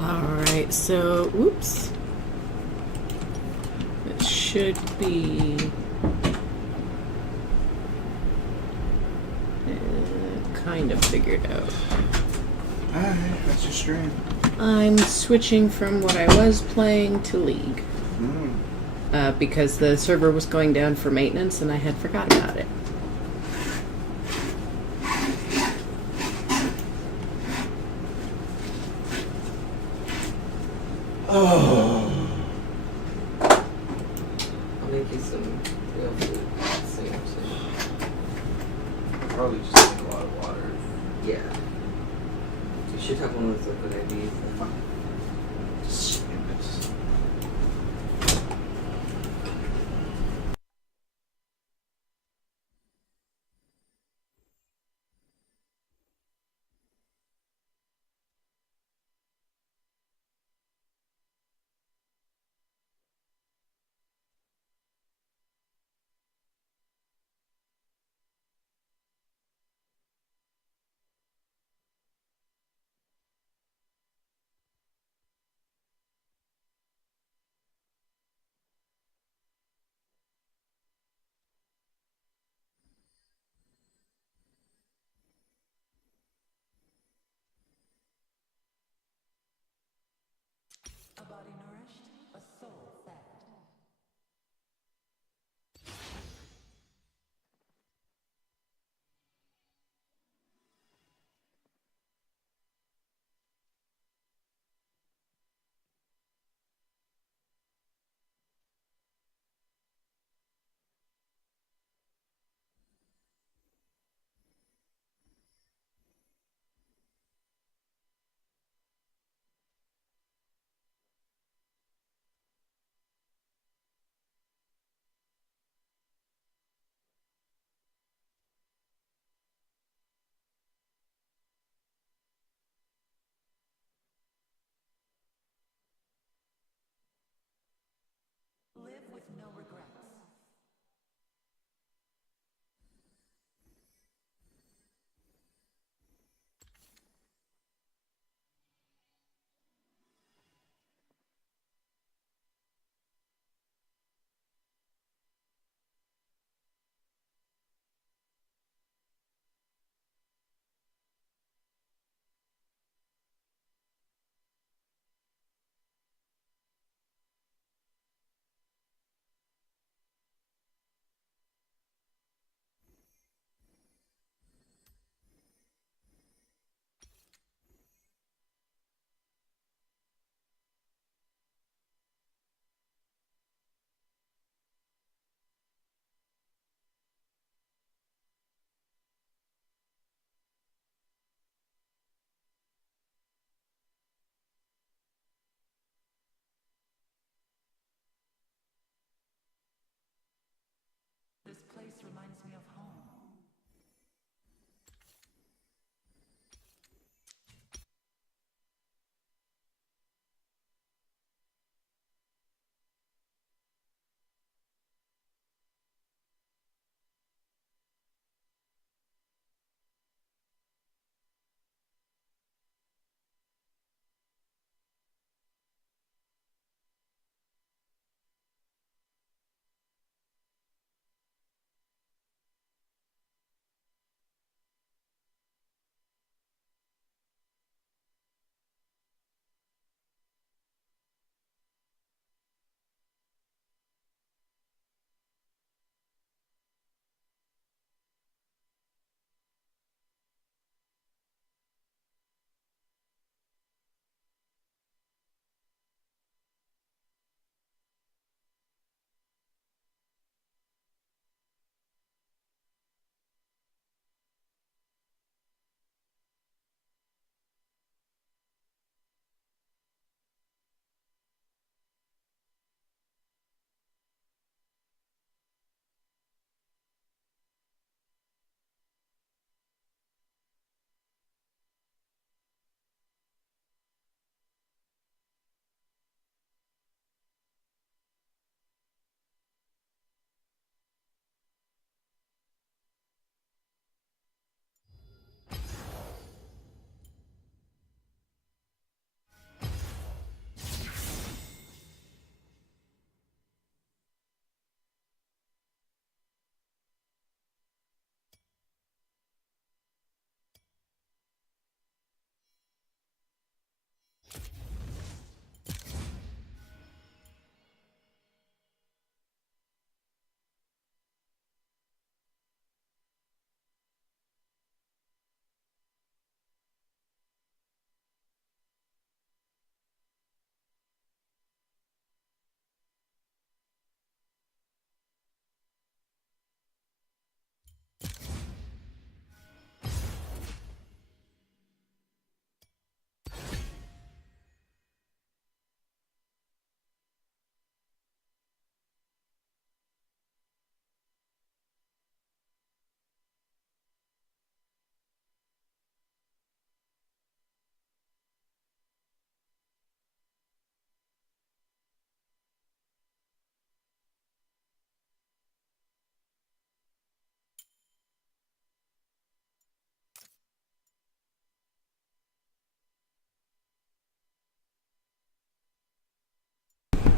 Alright, so, oops. It should be kind of figured out. Alright, that's your stream. I'm switching from what I was playing to League. Because the server was going down for maintenance and I had forgot about it. Oh. I'll make you some real food soon too. Probably just drink a lot of water. Yeah. You should have one of those liquid IVs. Stupid. Live with no regrets.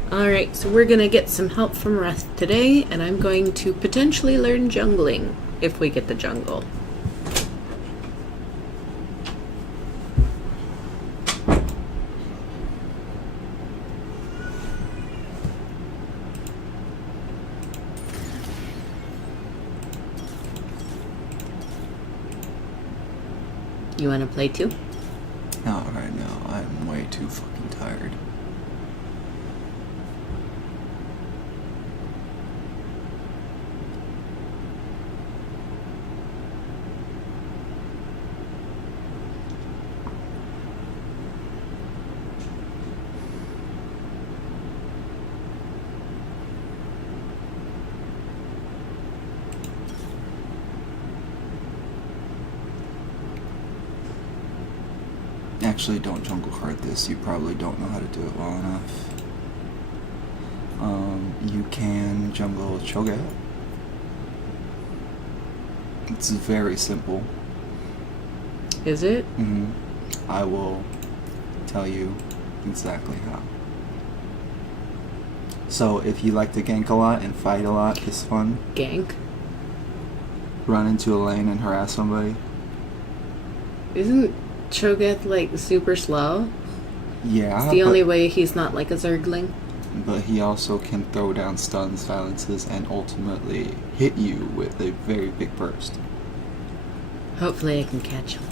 Alright, so we're gonna get some help from Reth today, and I'm going to potentially learn jungling if we get the jungle. You wanna play too? Not right now. I'm way too fucking tired. Actually, don't jungle card this. You probably don't know how to do it well enough. You can jungle Cho'Gath. It's very simple. Is it? I will tell you exactly how. So, if you like to gank a lot and fight a lot, it's fun. Gank? Run into a lane and harass somebody. Isn't Cho'Gath like super slow? Yeah. It's the only way he's not like a Zergling. But he also can throw down stuns, silences, and ultimately hit you with a very big burst. Hopefully I can catch him.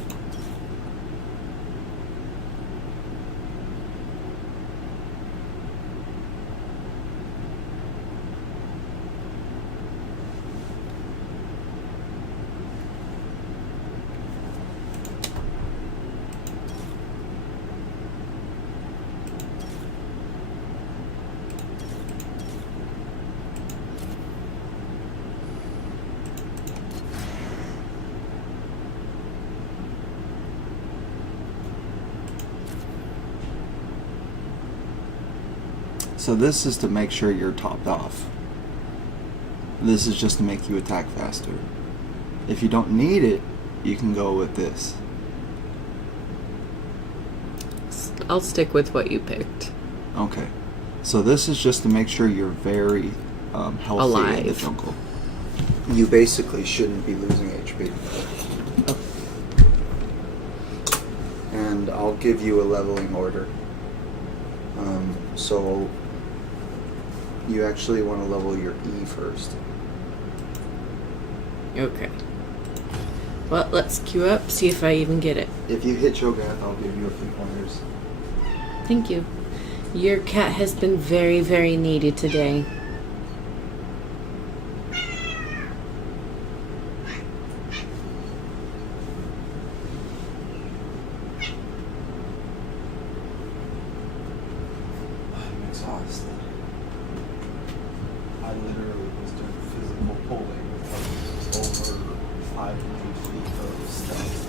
So this is to make sure you're topped off. This is just to make you attack faster. If you don't need it, you can go with this. I'll stick with what you picked. Okay. So this is just to make sure you're very healthy in the jungle. You basically shouldn't be losing HP. Oh. And I'll give you a leveling order. So you actually want to level your E first. Okay. Well, let's queue up, see if I even get it. If you hit Cho'Gath, I'll give you a few pointers. Thank you. Your cat has been very, very needy today. I'm exhausted. I literally was doing physical pulling over 500 feet of steps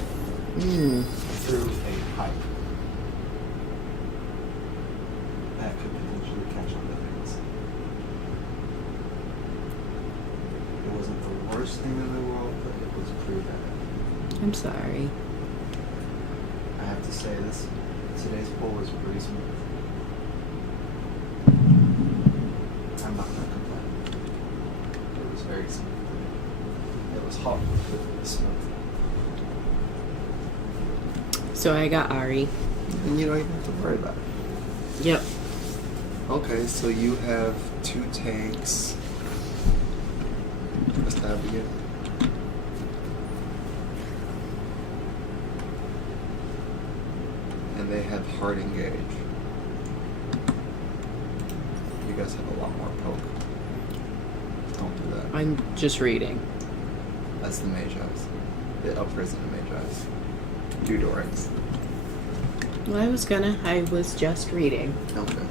through a pipe. That could potentially catch on to things. It wasn't the worst thing in the world, but it was pretty bad. I'm sorry. I have to say today's pull was pretty smooth. I'm not gonna complain. It was very smooth. It was hot, but it was smooth. So I got Ari. And you don't even have to worry about it. Yep. Okay, so you have 2 tanks. Let's tab again. And they have hard engage. You guys have a lot more poke. Don't do that. I'm just reading. That's the mage eyes. It uppers into mage eyes. Do Dorans. Well, I was just reading. Okay.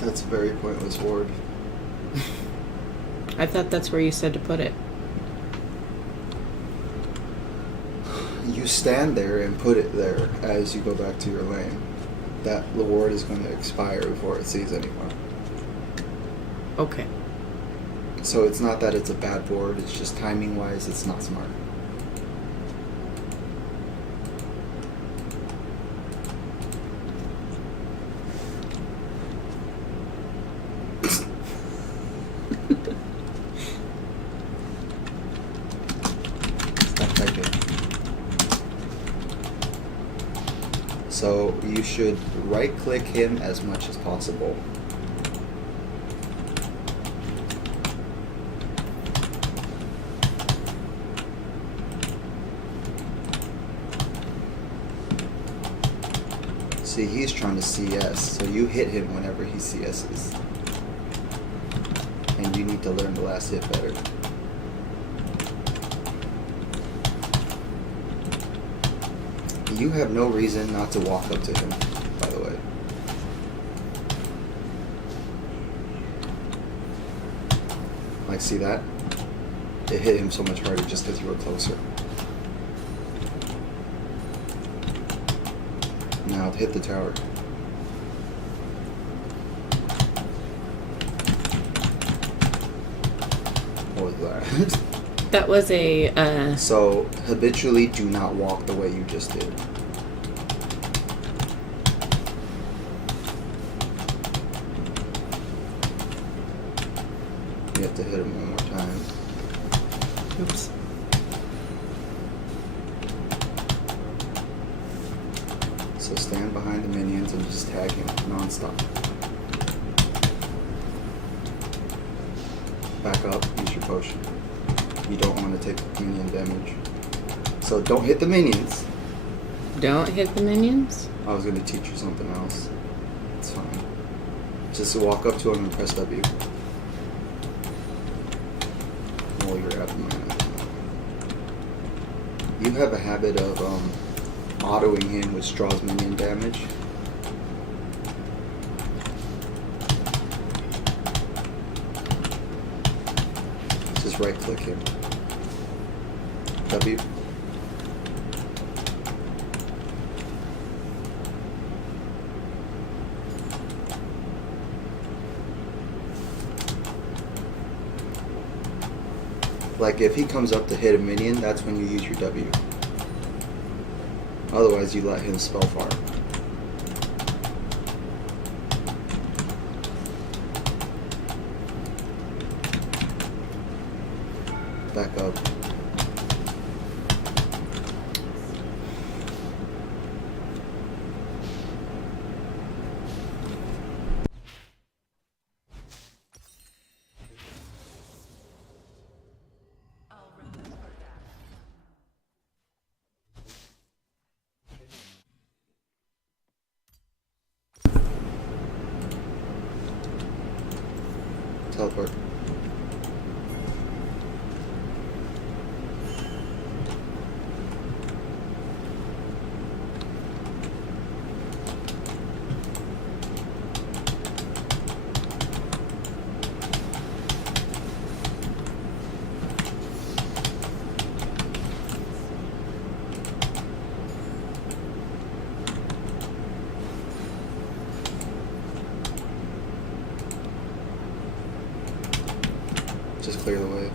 That's a very pointless ward. I thought that's where you said to put it. You stand there and put it there as you go back to your lane. That the ward is going to expire before it sees anyone. Okay. So it's not that it's a bad board, it's just timing wise it's not smart. Stop typing. So you should right click him as much as possible. See, he's trying to CS, so you hit him whenever he CS's. And you need to learn the last hit better. You have no reason not to walk up to him, by the way. Like, see that? It hit him so much harder just because you were closer. Now hit the tower. What was that? That was a, So, habitually do not walk the way you just did. You have to hit him one more time. oops. So stand behind the minions and just tag him non-stop. Back up, use your potion. You don't want to take minion damage. So don't hit the minions. Don't hit the minions? I was going to teach you something else. It's fine. Just walk up to him and press W. While you're at the mana. You have a habit of autoing him, which draws minion damage. Just right click him. W. Like if he comes up to hit a minion, that's when you use your W. Otherwise, you let him spell far. Back up. Teleport. Just clear the wave.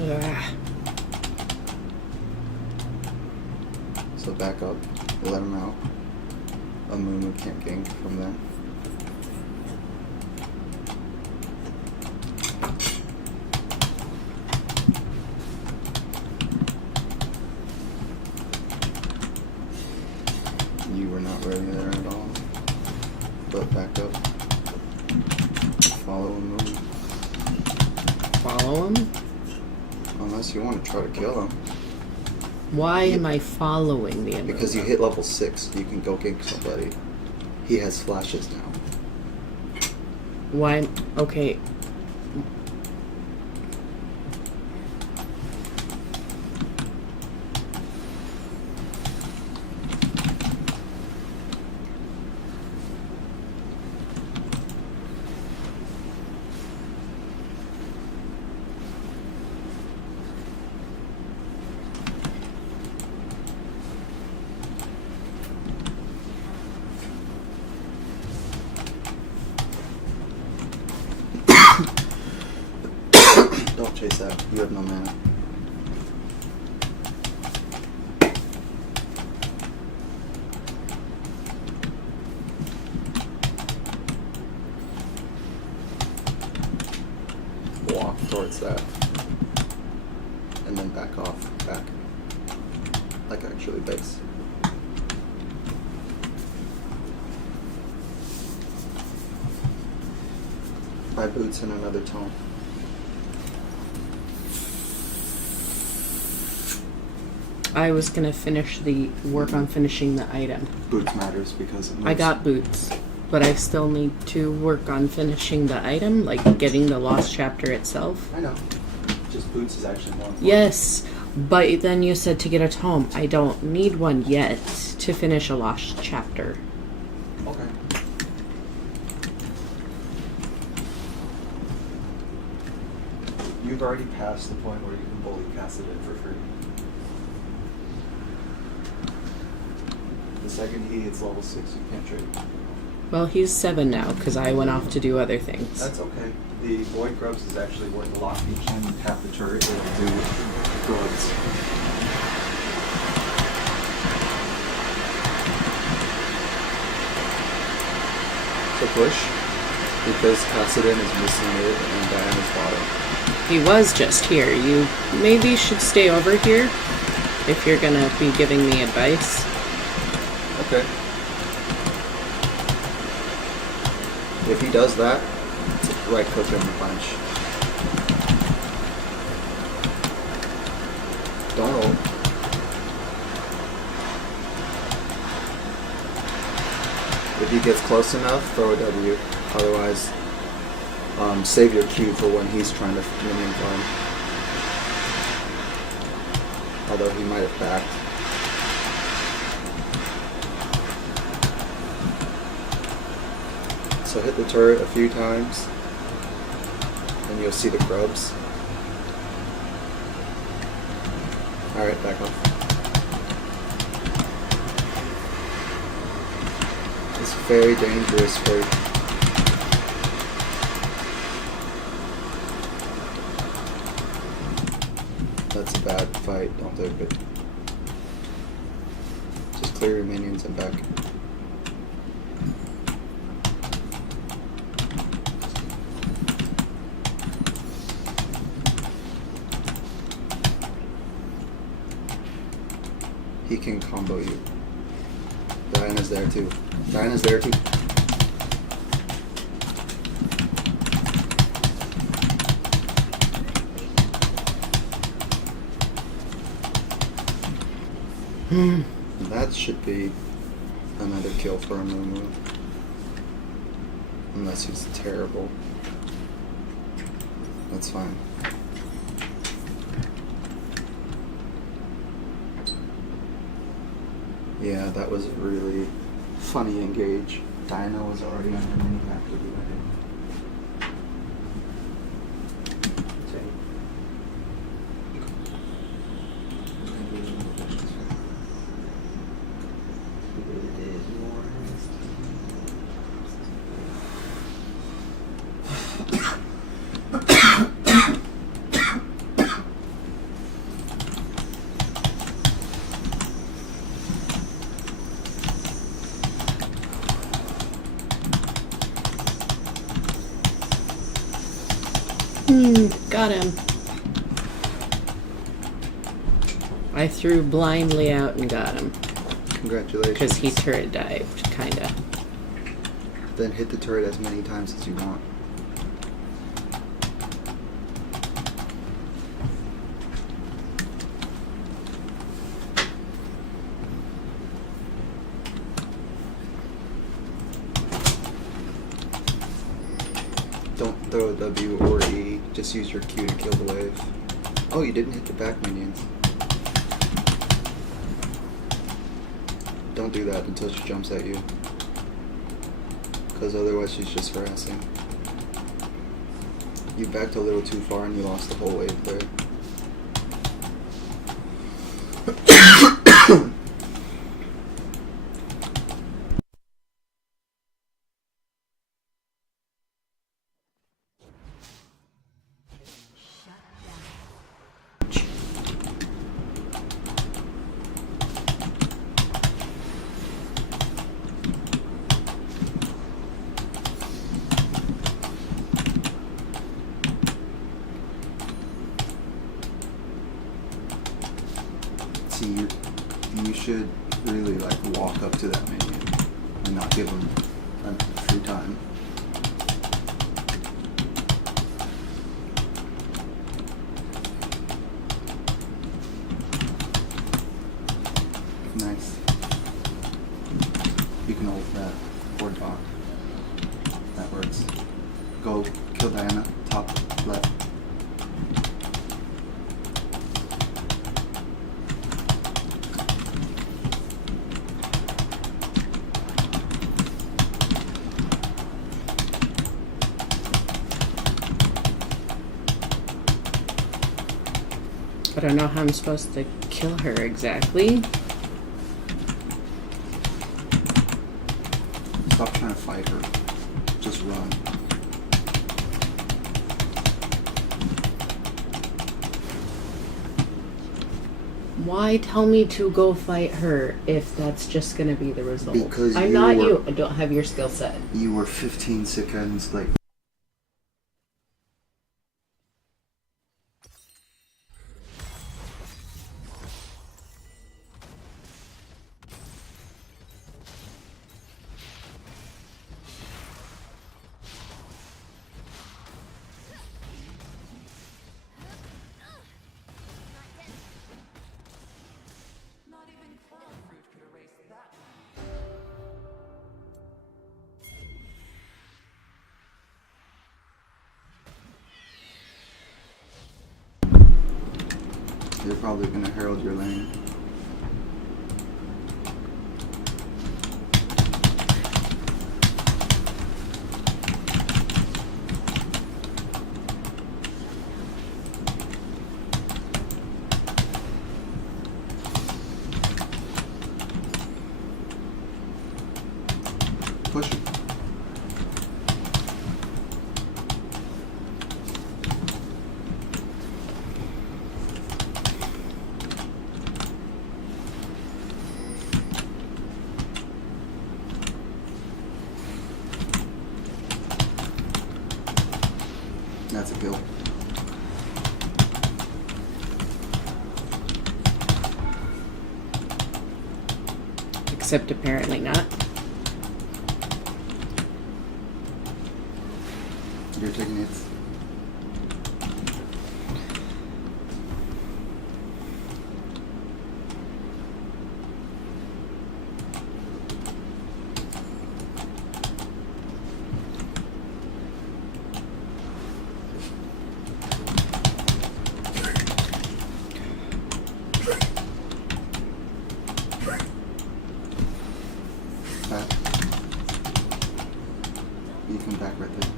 Ugh. So back up, let him out. A Moo can't gank from there. You were not ready there at all. But back up. Follow a Moo. Follow him? Unless you want to try to kill him. Why am I following the enemy? Because you hit level 6, you can go gank somebody. He has flashes now. Why? Okay. chase that. You have no mana. Walk towards that. And then back off. Back. Like actually base. Buy boots in another tone. I was gonna finish the work on finishing the item. Boots matters because it moves. I got boots, but I still need to work on finishing the item, like getting the lost chapter itself. I know. Just boots is actually more important. Yes, but then you said to get a tome. I don't need one yet to finish a lost chapter. Okay. You've already passed the point where you can bully Cassidin for free. The second he hits level 6, you can't trade. Well, he's 7 now, because I went off to do other things. That's okay. The Void Grubs is actually worth a lot. Each time you tap the turret, it'll do grubs. So push, because Cassidin is missing it and Diana's bottom. He was just here. You maybe should stay over here if you're gonna be giving me advice. Okay. If he does that, right click him a bunch. Don't ult. If he gets close enough, throw a W. Otherwise, save your Q for when he's trying to minion farm. Although he might have backed. So hit the turret a few times, and you'll see the grubs. Alright, back off. It's very dangerous for... That's a bad fight, don't do it. Just clear your minions and back. He can combo you. Diana's there too. Diana's there too. That should be another kill for a Mumu. Unless he's terrible. That's fine. Yeah, that was a really funny engage. Diana was already on her mini map to do it. Got him. I threw blindly out and got him. Congratulations. Because he turret dived, kinda. Then hit the turret as many times as you want. Don't throw a W or E, just use your Q to kill the wave. Oh, you didn't hit the back minions. Don't do that until she jumps at you. Because otherwise she's just harassing. You backed a little too far and you lost the whole wave there. See, you should really like walk up to that menu and not give them free time. Nice. You can hold that or dock. That works. Go kill Diana. Top left. I don't know how I'm supposed to kill her exactly. Stop trying to fight her. Just run. Why tell me to go fight her if that's just gonna be the result? Because I'm you not were- you. I don't have your skill set. You were 15 seconds late. They're probably gonna herald your lane. Push it. That's a kill. Except apparently not. You're taking hits. Back. You come back right there.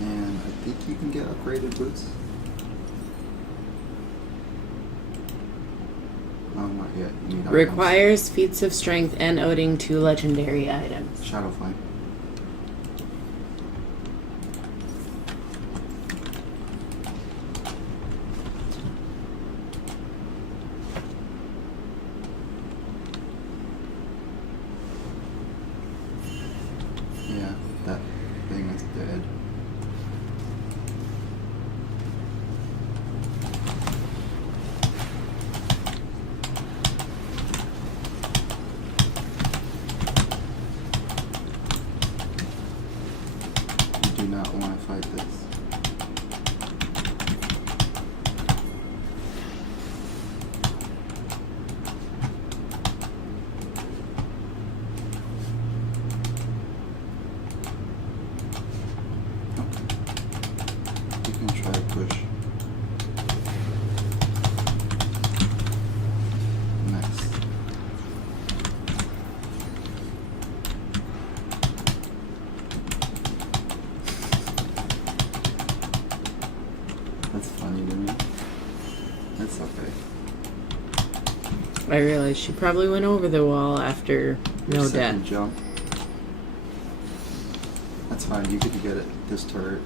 And I think you can get upgraded boots. Oh, not yet. You need items. Requires feats of strength and owning 2 legendary items. Shadow Flame. Yeah, that thing is dead. You do not want to fight this. You can try to push. Nice. That's funny to me. It's okay. I realized she probably went over the wall after Your no death. second jump. That's fine, you get to get it. This turret.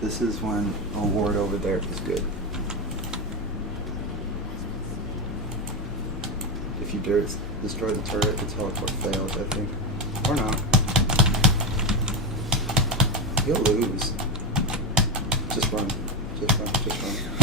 This is when a ward over there is good. If you destroy the turret, the teleport fails, I think. Or not. He'll lose. Just run. Just run. Just run.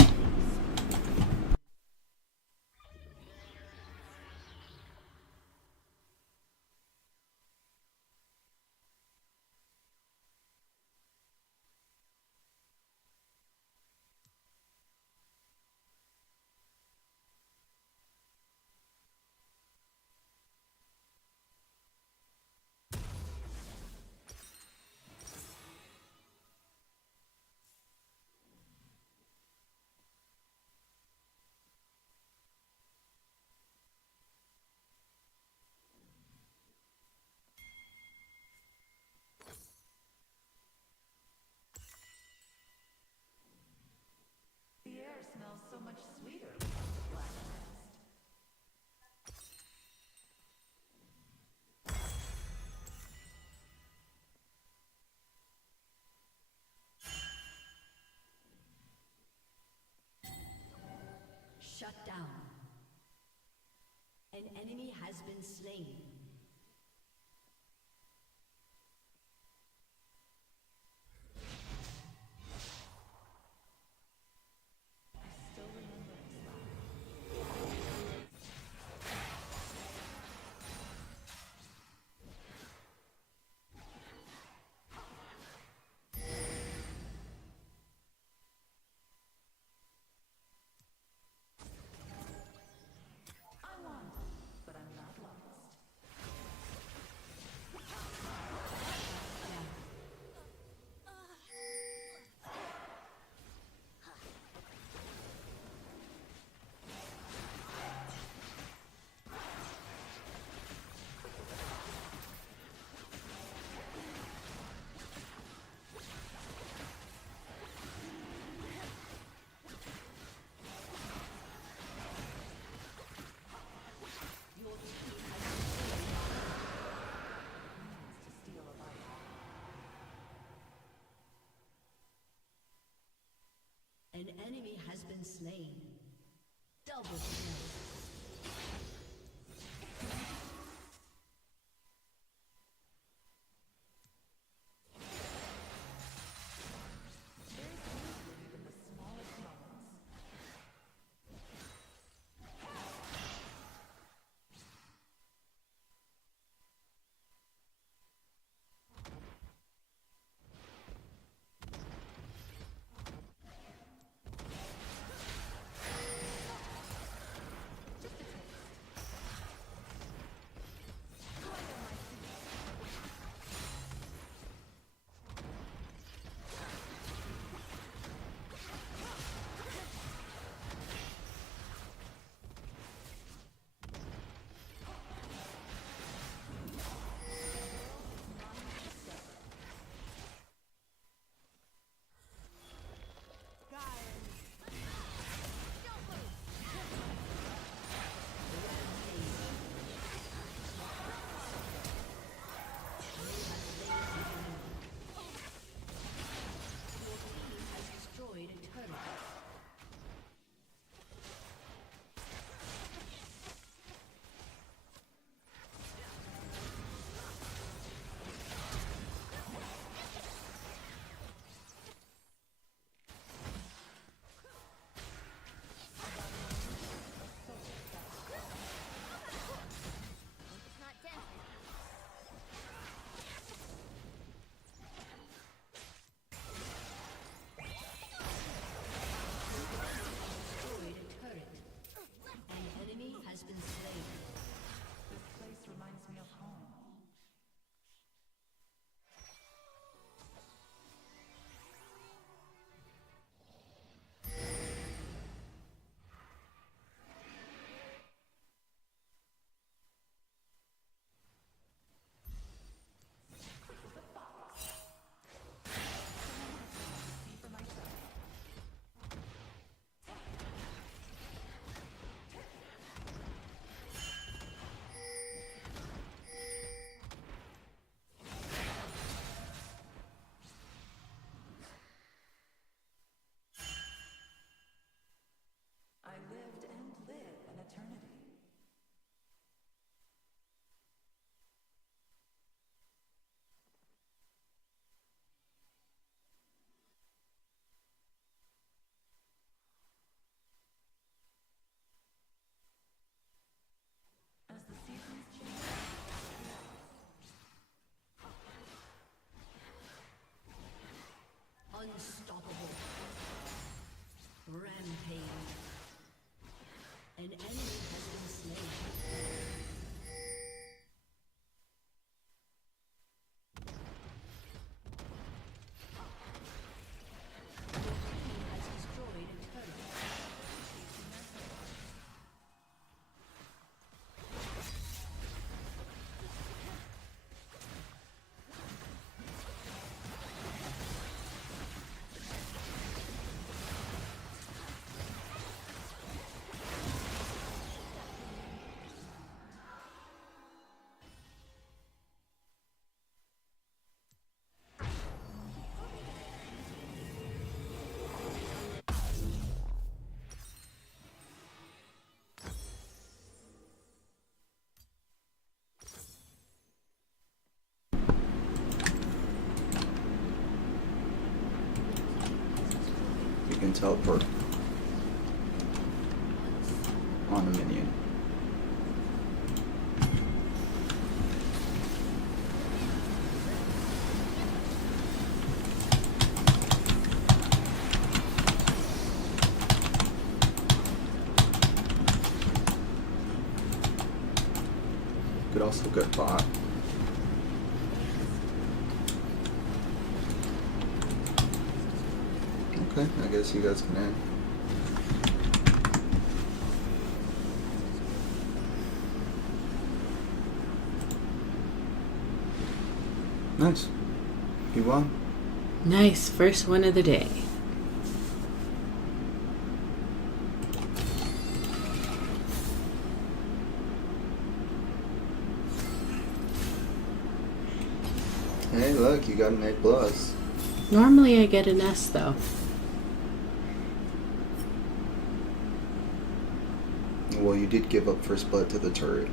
Shut down. An enemy has been slain. An enemy has been slain. Double kill. teleport on a minion. Could also get bot. Okay, I guess you guys can end. Nice. You won. Nice, first one of the day. Hey, look, you got an A+. Normally I get an S though. Well, you did give up first blood to the turret.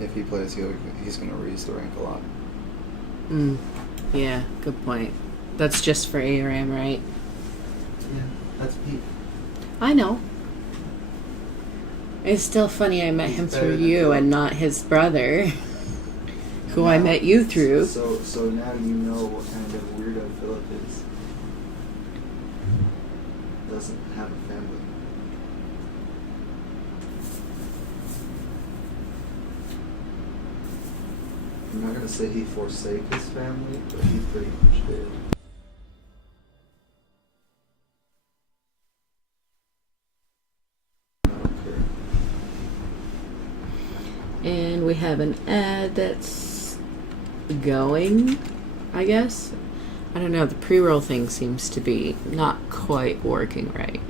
If he plays, he's going to raise the rank a lot. Yeah, good point. That's just for ARM, right? Yeah, that's Pete. I know. It's still funny I met him through you and not his brother, who I met you through. So now you know what kind of weirdo Philip is. Doesn't have a family. I'm not gonna say he forsake his family, but he pretty much did. And we have an ad that's going, I guess. I don't know, the pre-roll thing seems to be not quite working right.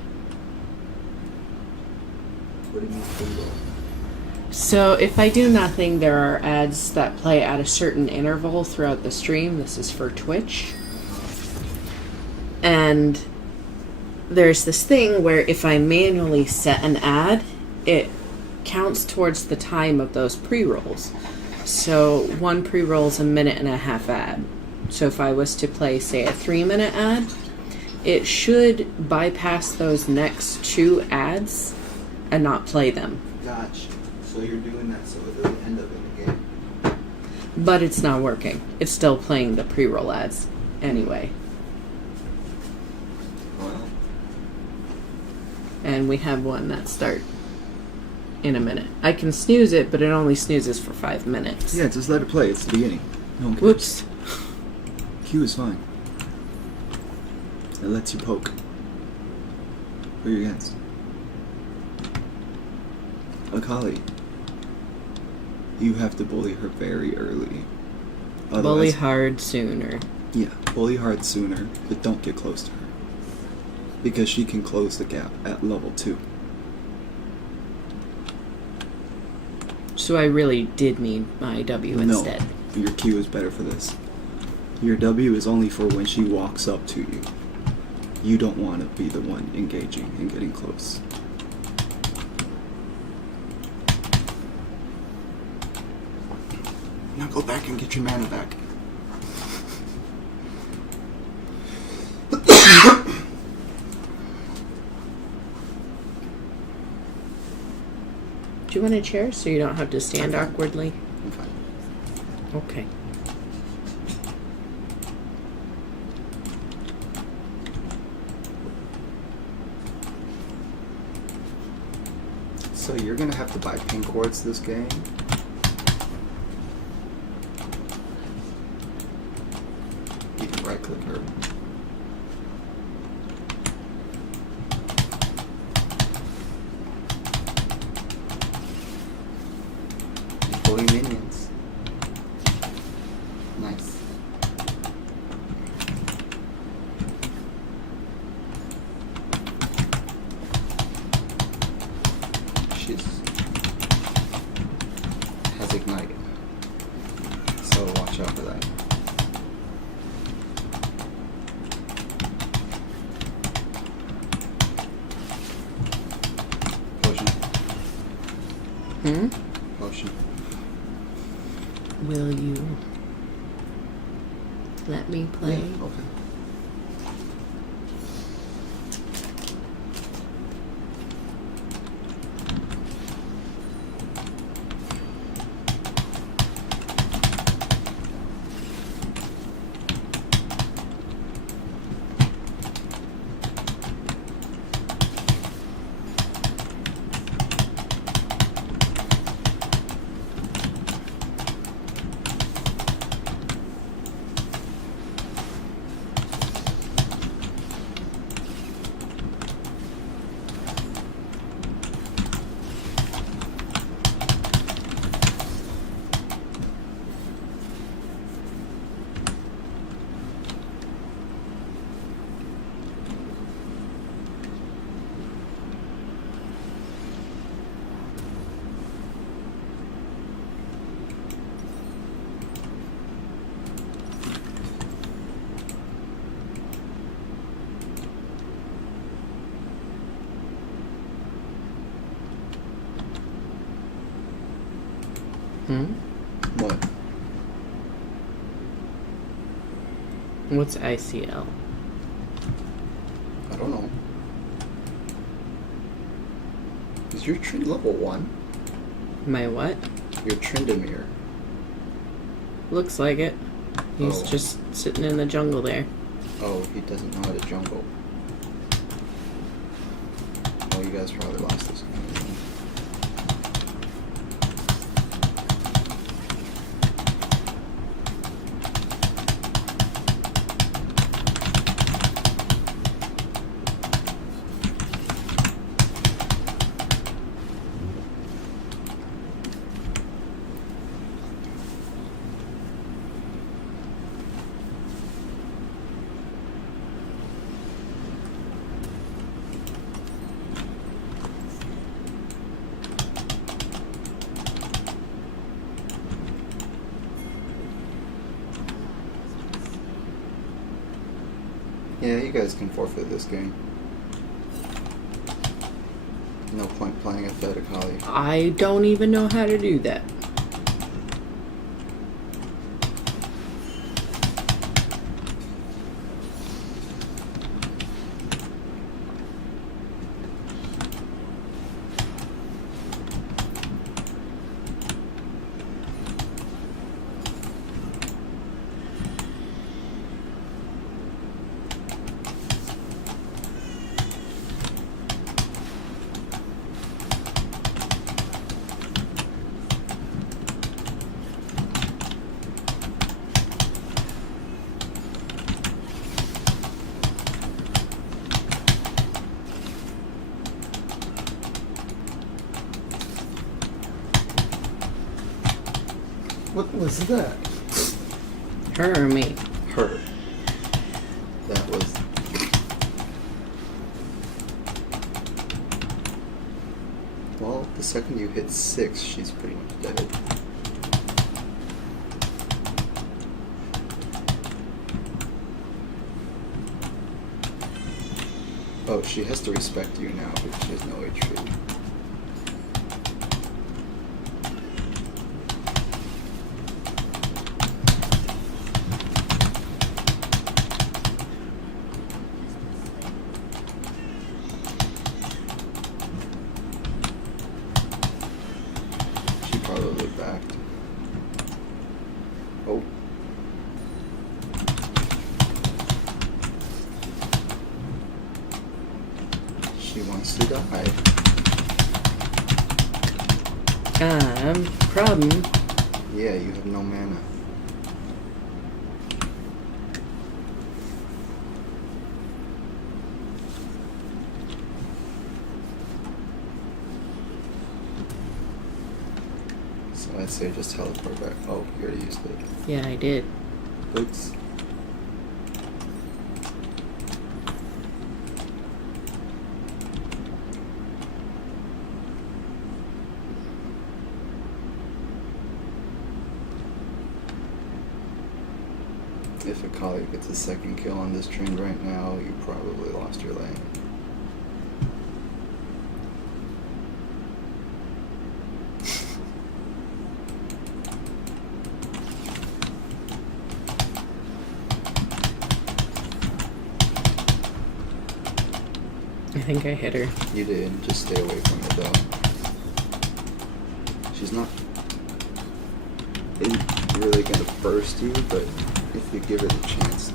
What do you mean pre-roll? So if I do nothing, there are ads that play at a certain interval throughout the stream. This is for Twitch. And there's this thing where if I manually set an ad, it counts towards the time of those pre-rolls. So one pre-roll's a 1.5-minute ad. So if I was to play, say, a 3-minute ad, it should bypass those next 2 ads and not play them. Gotcha. So you're doing that so it doesn't end up in the game. But it's not working. It's still playing the pre-roll ads anyway. Well. And we have one that starts in a minute. I can snooze it, but it only snoozes for 5 minutes. Yeah, just let it play. It's the beginning. No one cares. Whoops. Q is fine. It lets you poke. Who are you against? Akali. You have to bully her very early. Bully hard sooner. Yeah, bully hard sooner, but don't get close to her. Because she can close the gap at level 2. So I really did need my W instead. No, your Q is better for this. Your W is only for when she walks up to you. You don't want to be the one engaging and getting close. Now go back and get your mana back. Do you want a chair so you don't have to stand awkwardly? I'm fine. Okay. So you're gonna have to buy pink quartz this game. You can right click her. Bully minions. Nice. Has ignite, so watch out for that. Potion. Hmm? Potion. will you let me play? Yeah, okay. What? What's ICL? I don't know. Is your trend level 1? My what? Your Trindamere. Looks like it. He's Oh. just sitting in the jungle there. Oh, he doesn't know how to jungle. Oh, you guys probably lost this game. Yeah, you guys can forfeit this game. No point playing at Fedicali. I don't even know how to do that. What was that? Her or me? Her. That was... Well, the second you hit 6, she's pretty much dead. Oh, she has to respect you now because she has no HP. She probably backed. Oh. She wants to die. Problem. Yeah, you have no mana. So I'd say just teleport back. Oh, you already used it. Yeah, I did. Oops. If a colleague gets a second kill on this trend right now, you probably lost your lane. I think I hit her. You did. Just stay away from her, though. She's not really gonna burst you, but if you give her the chance.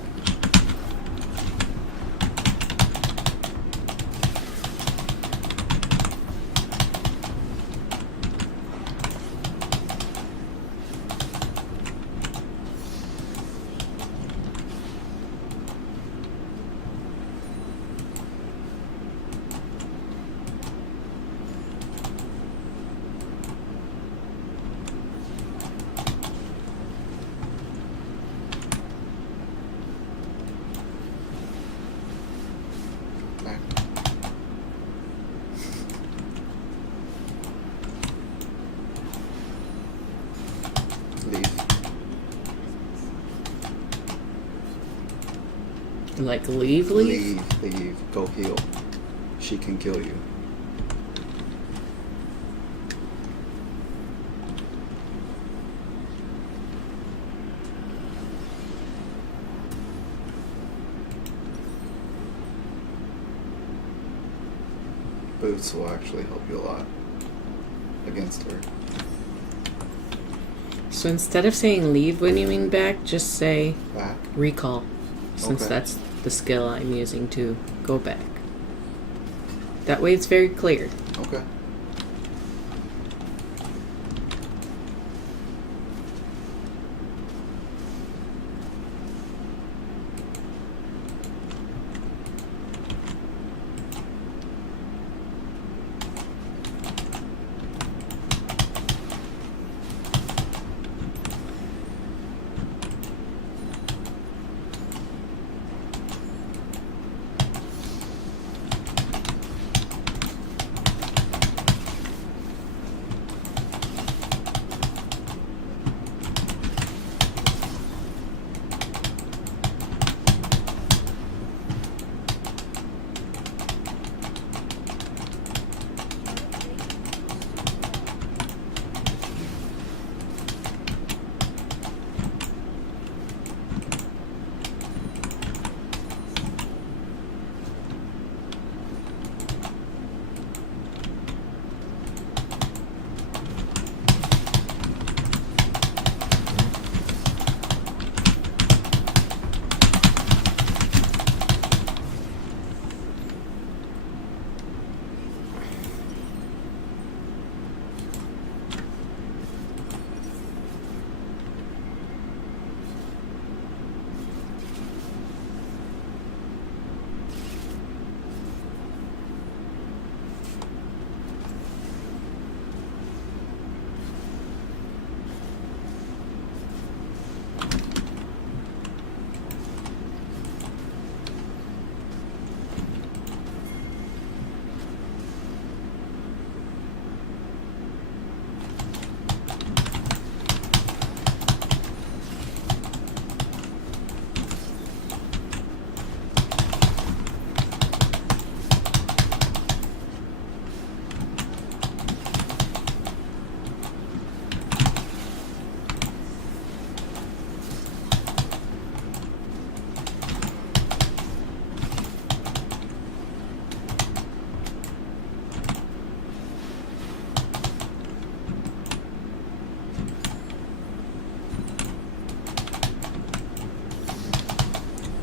Like leave? Leave. Go heal. She can kill you. Boots will actually help you a lot against her. So instead of saying leave when you mean back, just say Back? recall. Since Okay. that's the skill I'm using to go back. That way it's very clear. Okay.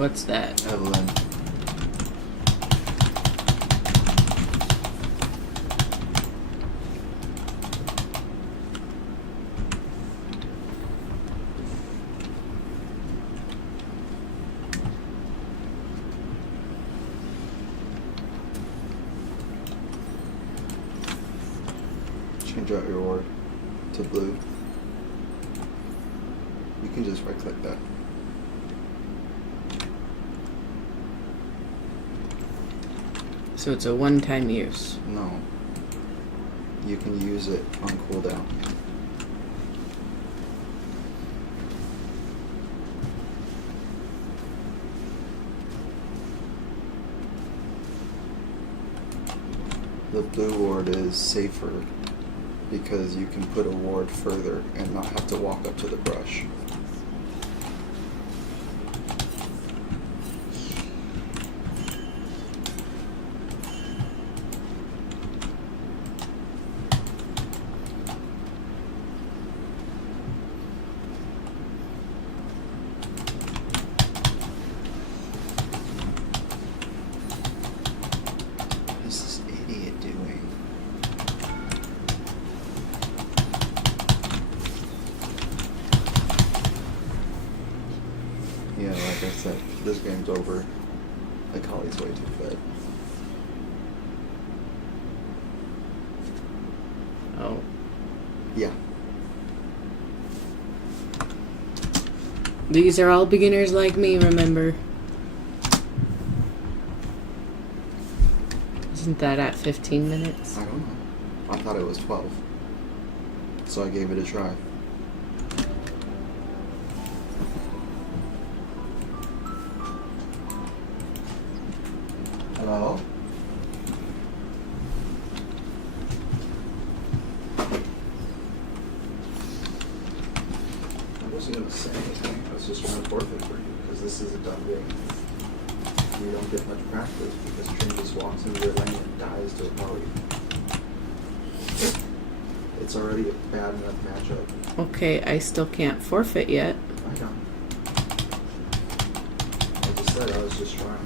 What's that? Evelyn. Change out your orb to blue. You can just right click that. So it's a one-time use. No. You can use it on cooldown. The blue ward is safer because you can put a ward further and not have to walk up to the brush. times over. The collie's way too fed. Oh. Yeah. These are all beginners like me, remember? Isn't that at 15 minutes? I don't know. I thought it was 12. So I gave it a try. Hello? I wasn't going to say anything. I was just trying to forfeit for you because this is a done game. You don't get much practice because Trin just walks into your lane and dies to a poly. It's already a bad enough matchup. Okay, I still can't forfeit yet. I know. I just said I was just trying.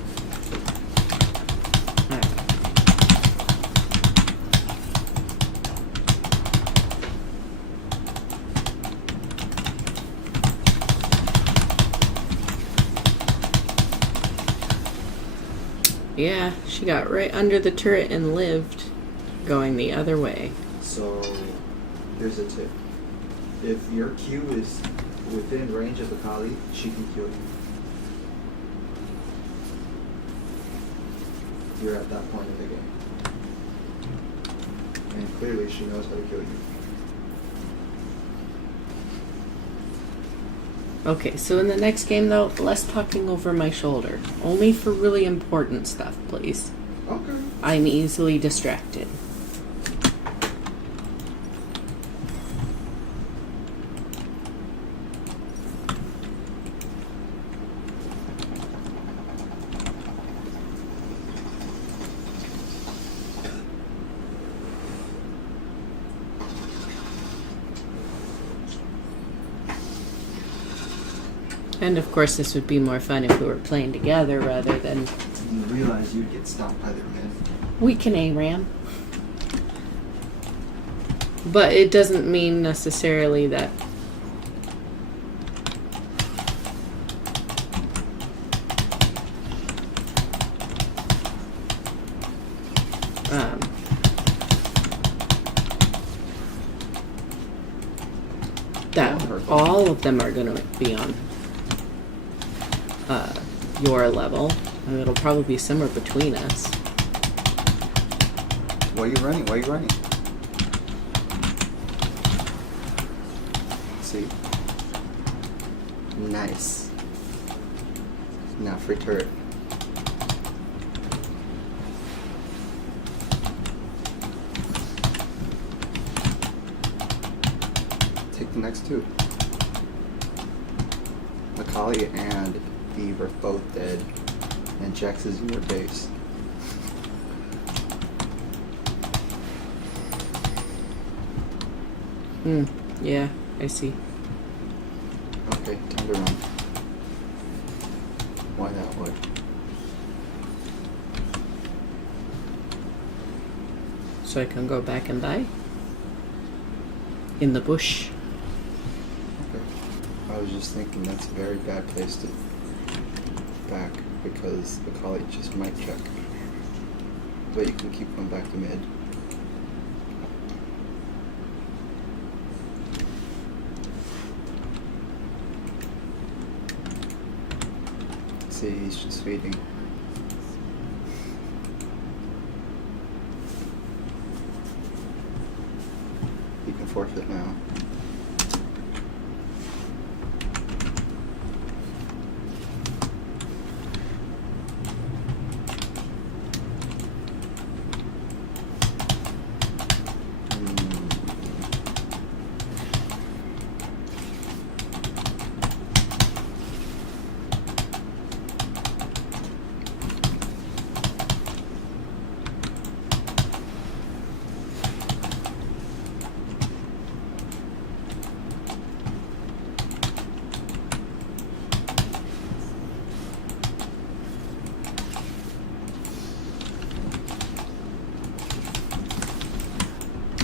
Yeah, she got right under the turret and lived, going the other way. So, here's a tip. If your Q is within range of the Kali, she can kill you. You're at that point in the game. And clearly she knows how to kill you. Okay, so in the next game though, less talking over my shoulder. Only for really important stuff, please. Okay. I'm easily distracted. And of course this would be more fun if we were playing together rather than... You realize you'd get stopped by their mid. We can ARAM. But it doesn't mean necessarily that... that all of them are going to be on your level. And it'll probably be somewhere between us. Why are you running? Why are you running? See? Nice. Now free turret. Take the next two. Macaulay and Eve are both dead, and Jax is in your base. Yeah, I see. Okay, time to run. Why that way? So I can go back and die? In the bush. Okay. I was just thinking that's a very bad place to back because the collie just might check. But you can keep going back to mid. See, he's just feeding. You can forfeit now.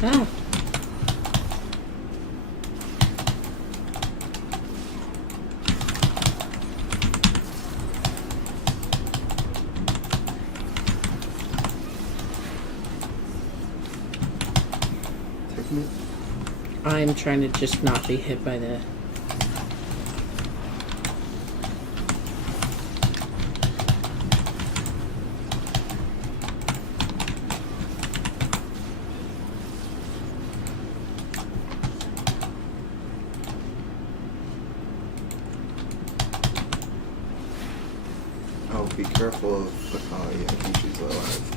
Ah. I'm trying to just not be hit by the... Oh, be careful of Bakali. I think she's alive.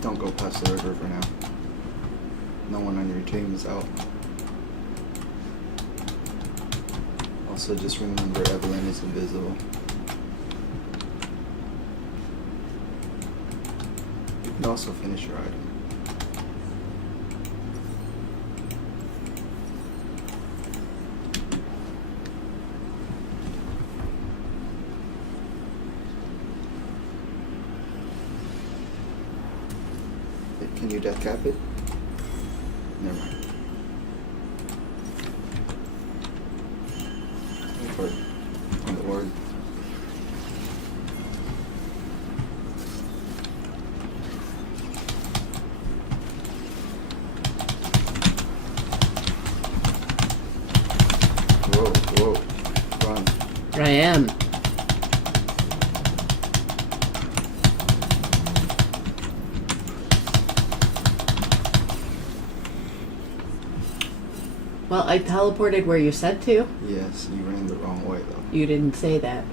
Don't go past the river for now. No one on your team is out. Also, just remember Evelyn is invisible. You can also finish your item. Can you death cap it? Never mind. Wait for it. On the ward. Whoa, whoa. Run. I am. Well, I teleported where you said to. Yes, you ran the wrong way though. You didn't say that.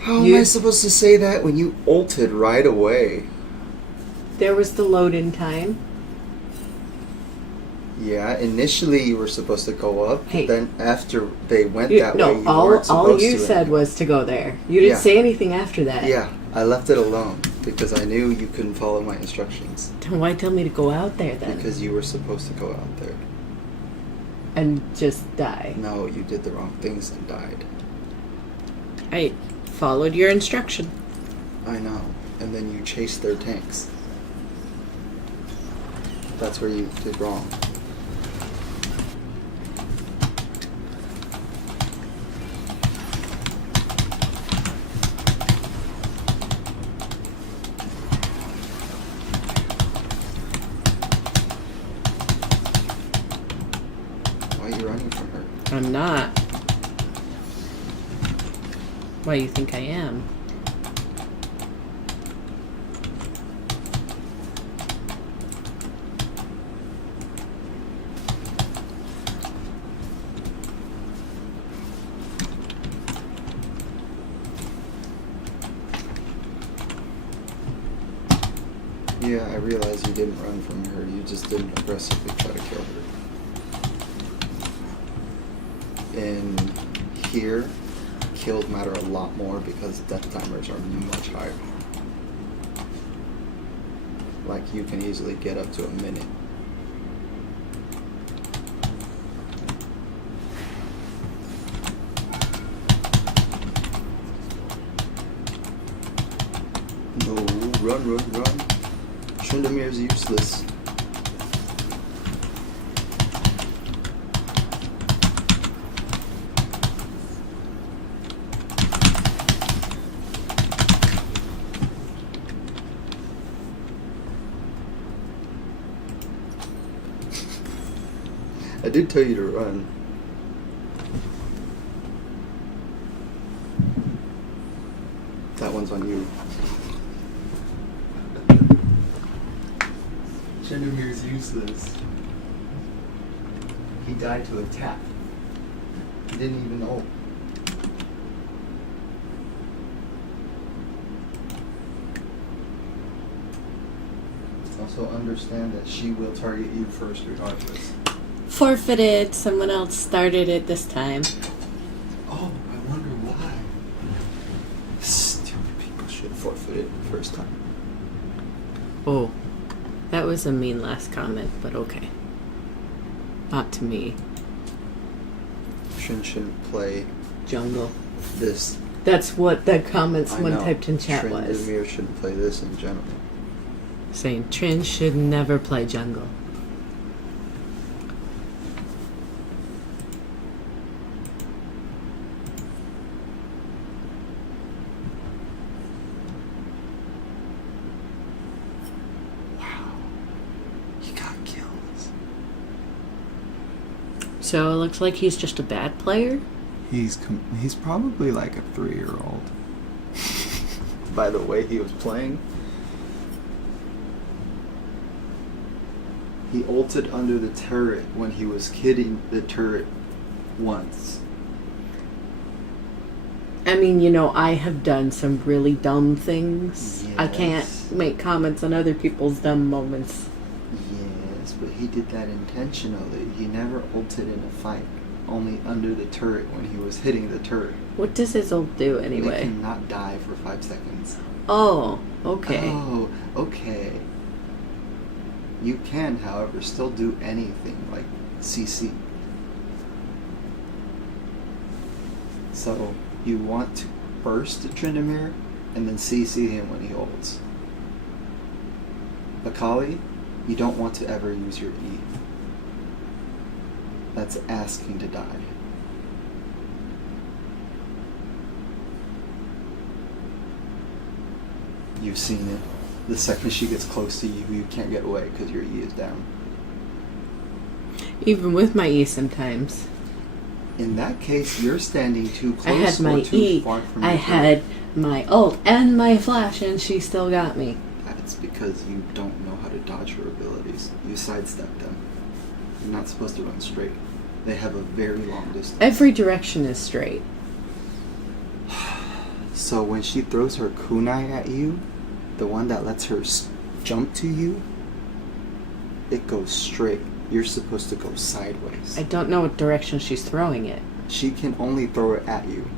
How am I supposed to say that when you ulted right away? There was the load-in time. Yeah, initially you were supposed to go up, Hey. then after they went You, that way, no, you weren't supposed all you to said anymore. was to go there. You didn't Yeah. say anything after that. Yeah, I left it alone because I knew you couldn't follow my instructions. Then why tell me to go out there then? Because you were supposed to go out there. And just die. No, you did the wrong things and died. I followed your instruction. I know. And then you chased their tanks. That's where you did wrong. Why are you running from her? I'm not. Why you think I am? Yeah, I realize you didn't run from her. You just didn't aggressively try to kill her. And here, kills matter a lot more because death timers are much higher. Like, you can easily get up to a minute. No, run, run, run. Tryndamere is useless. I did tell you to run. That one's on you. Tryndamere is useless. He died to a tap. He didn't even know. Also understand that she will target you first regardless. Forfeited. Someone else started it this time. Oh, I wonder why. Stupid people should forfeit it the first time. Oh, that was a mean last comment, but okay. Not to me. Shouldn't play Jungle. this That's what the comments I someone know. typed in chat was. Trindamir shouldn't play this in general. Saying Trin should never play jungle. He got kills. So it looks like he's just a bad player? He's probably like a 3-year-old. By the way he was playing. He ulted under the turret when he was hitting the turret once. I mean, you know, I have done some really dumb things. I can't Yes. make comments on other people's dumb moments. Yes, but he did that intentionally. He never ulted in a fight. Only under the turret when he was hitting the turret. What does his ult do They anyway? cannot die for 5 seconds. Oh, okay. Oh, okay. You can, however, still do anything like CC. So you want to burst Trindamir and then CC him when he ults. Akali, you don't want to ever use your E. That's asking to die. You've seen it. The second she gets close to you, you can't get away because your E is down. Even with my E sometimes. In that case, you're standing too I close had my or too E, far from I your had my ult and my flash, and she still got me. That's because you don't know how to dodge her abilities. You sidestep them. You're not supposed to run straight. They have a very long distance. Every direction is straight. So when she throws her kunai at you, the one that lets her jump to you, it goes straight. You're supposed to go sideways. I don't know what direction she's throwing it. She can only throw it at you.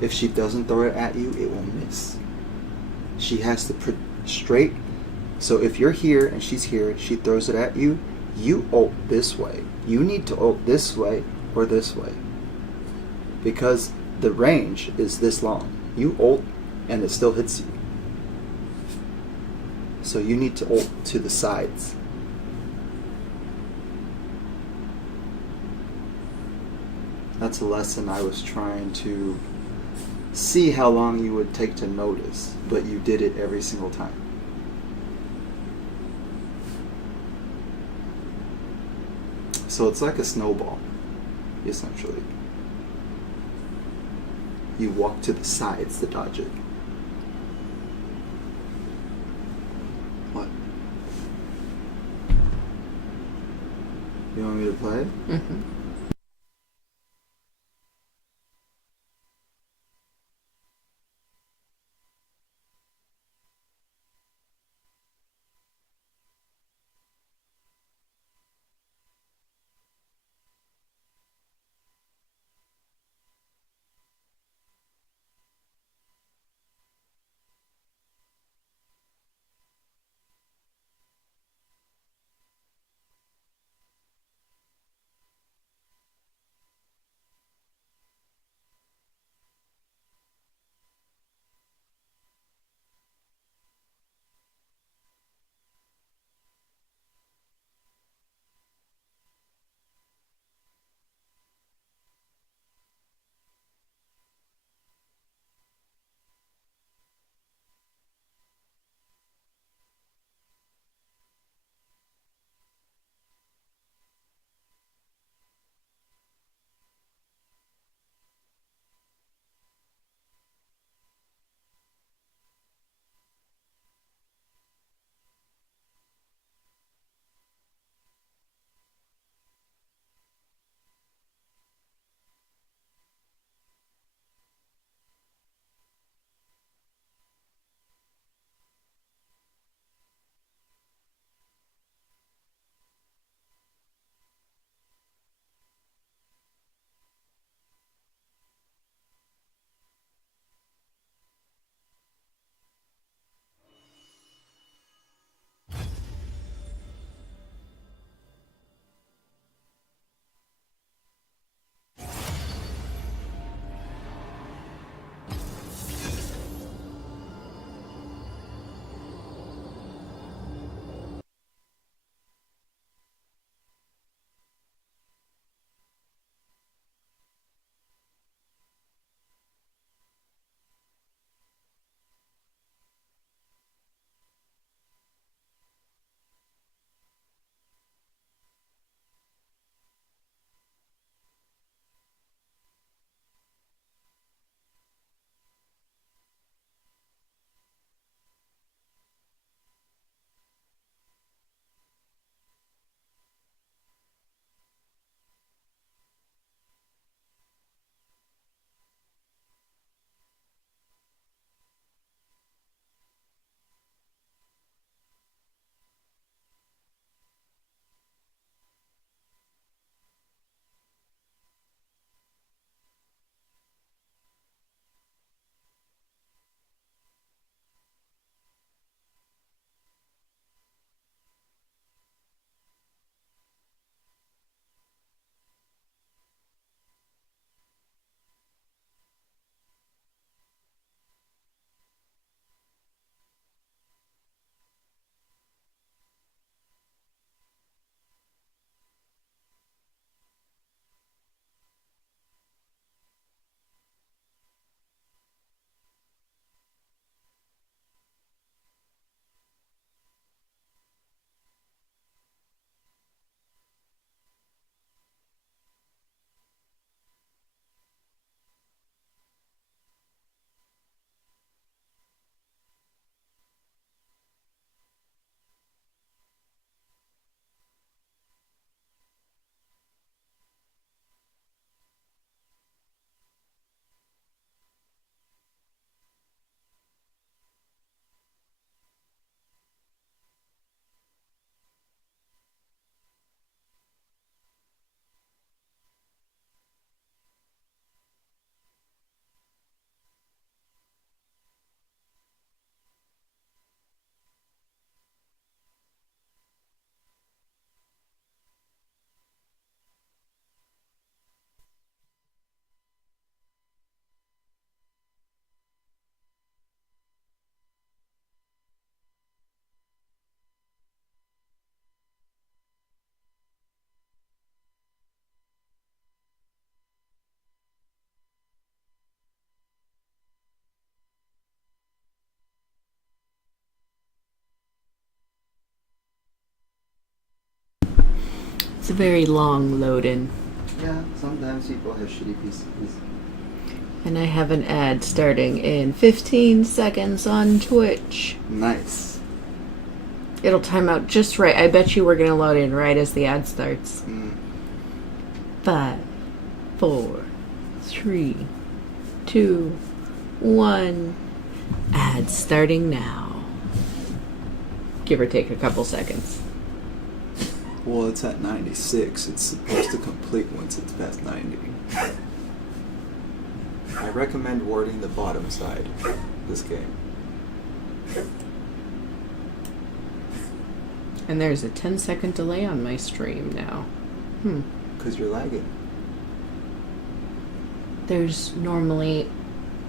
If she doesn't throw it at you, it will miss. She has to put straight. So if you're here and she's here, she throws it at you, you ult this way. You need to ult this way or this way. Because the range is this long. You ult and it still hits you. So you need to ult to the sides. That's a lesson I was trying to see how long you would take to notice, but you did it every single time. So it's like a snowball, essentially. You walk to the sides to dodge it. What? You want me to play? Mm-hmm. a very long load-in. Yeah, sometimes people have shitty PCs. And I have an ad starting in 15 seconds on Twitch. Nice. It'll time out just right. I bet you we're going to load in right as the ad starts. 5, 4, 3, 2, 1. Ad starting now. Give or take a couple seconds. Well, it's at 96. It's supposed to complete once it's past 90. I recommend warding the bottom side this game. And there's a 10-second delay on my stream now. Because you're lagging. There's normally,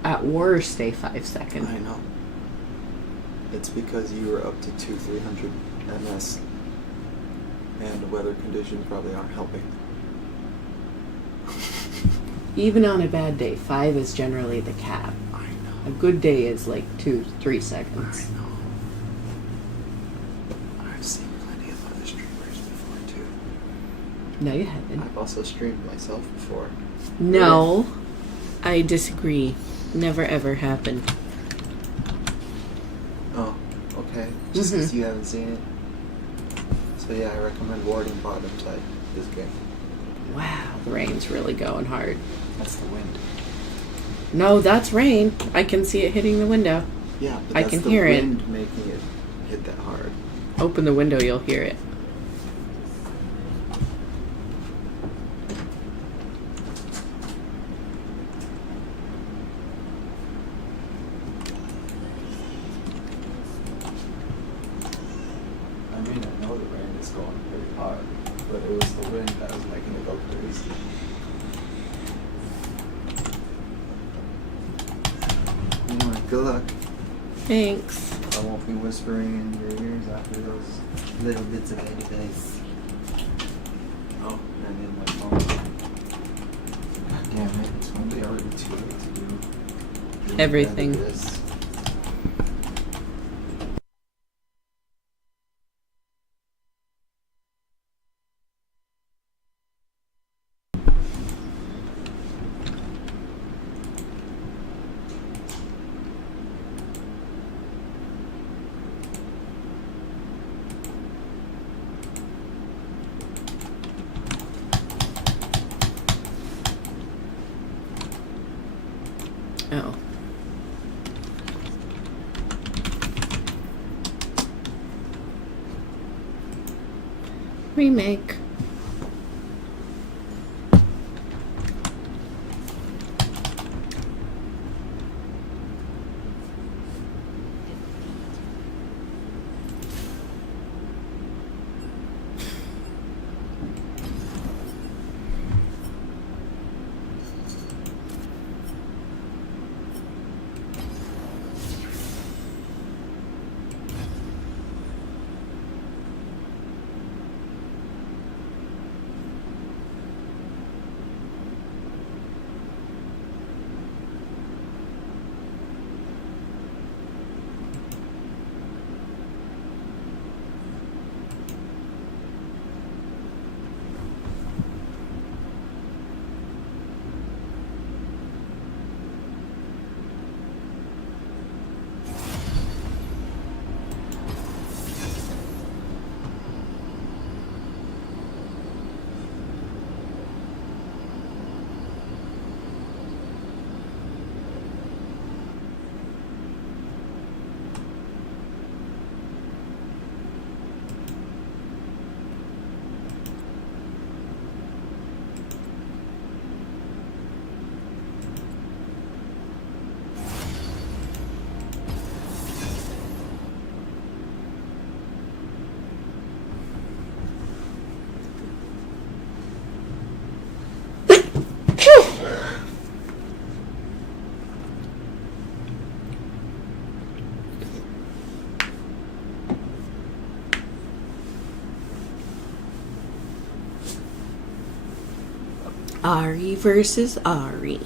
at worst, a 5 second. I know. It's because you were up to 200-300 ms. And the weather conditions probably aren't helping. Even on a bad day, 5 is generally the cap. I know. A good day is like 2-3 seconds. I know. I've seen plenty of other streamers before too. No, you haven't. I've also streamed myself before. No, I disagree. Never ever happened. Oh, okay. Just because you haven't seen it. So yeah, I recommend warding bottom side this game. Wow, the rain's really going hard. That's the wind. No, that's rain. I can see it hitting the window. Yeah, but I that's can the hear it. wind making it hit that hard. Open the window, you'll hear it. I mean, I know the rain is going pretty hard, but it was the wind that was making it go crazy. Anyway, good luck. Thanks. I won't be whispering in your ears after those little bits of advice. Oh, and in my phone. God damn it, it's probably already too late to do Everything. this. Oh. Remake. Ari versus Ari.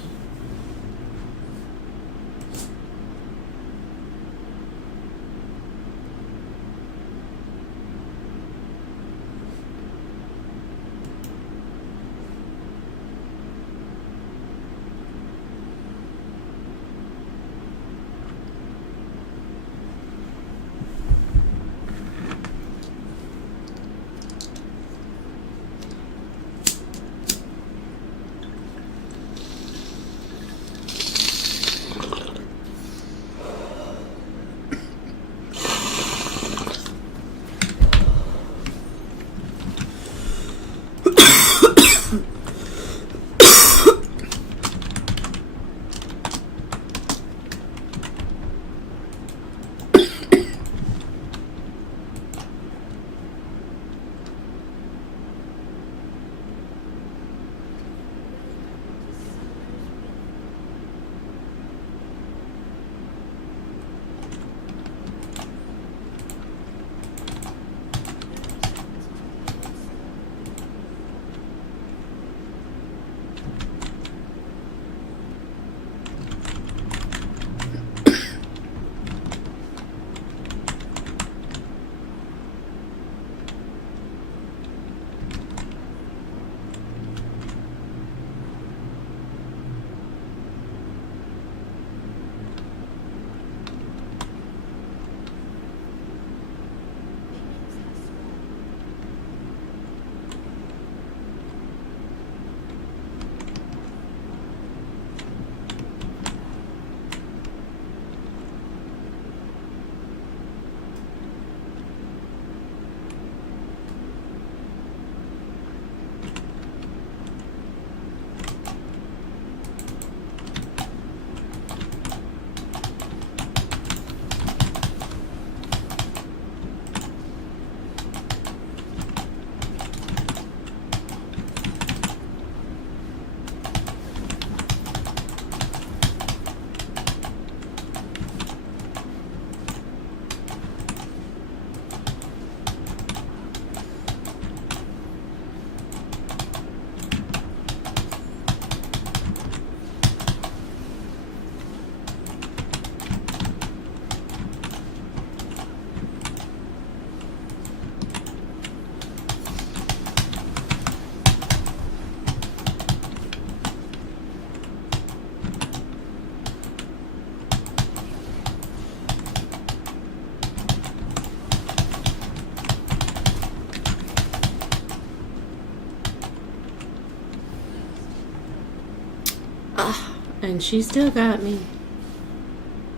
Ah, and she still got me.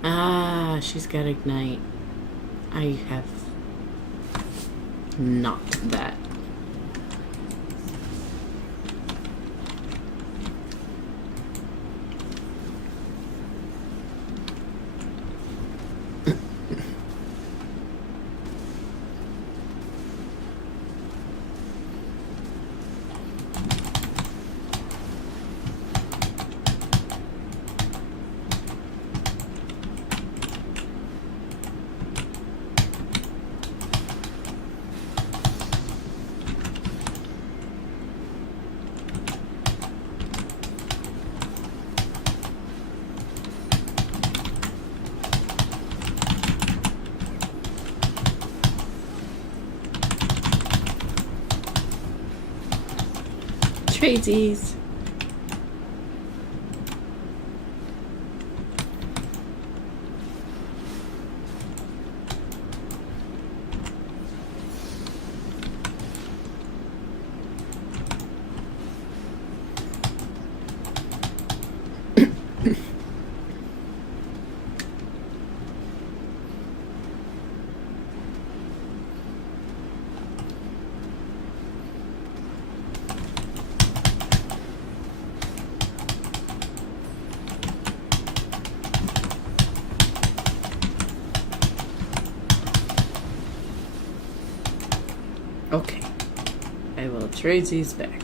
Ah, she's got ignite. I have not that. Tradesies. Okay, I will trade these back.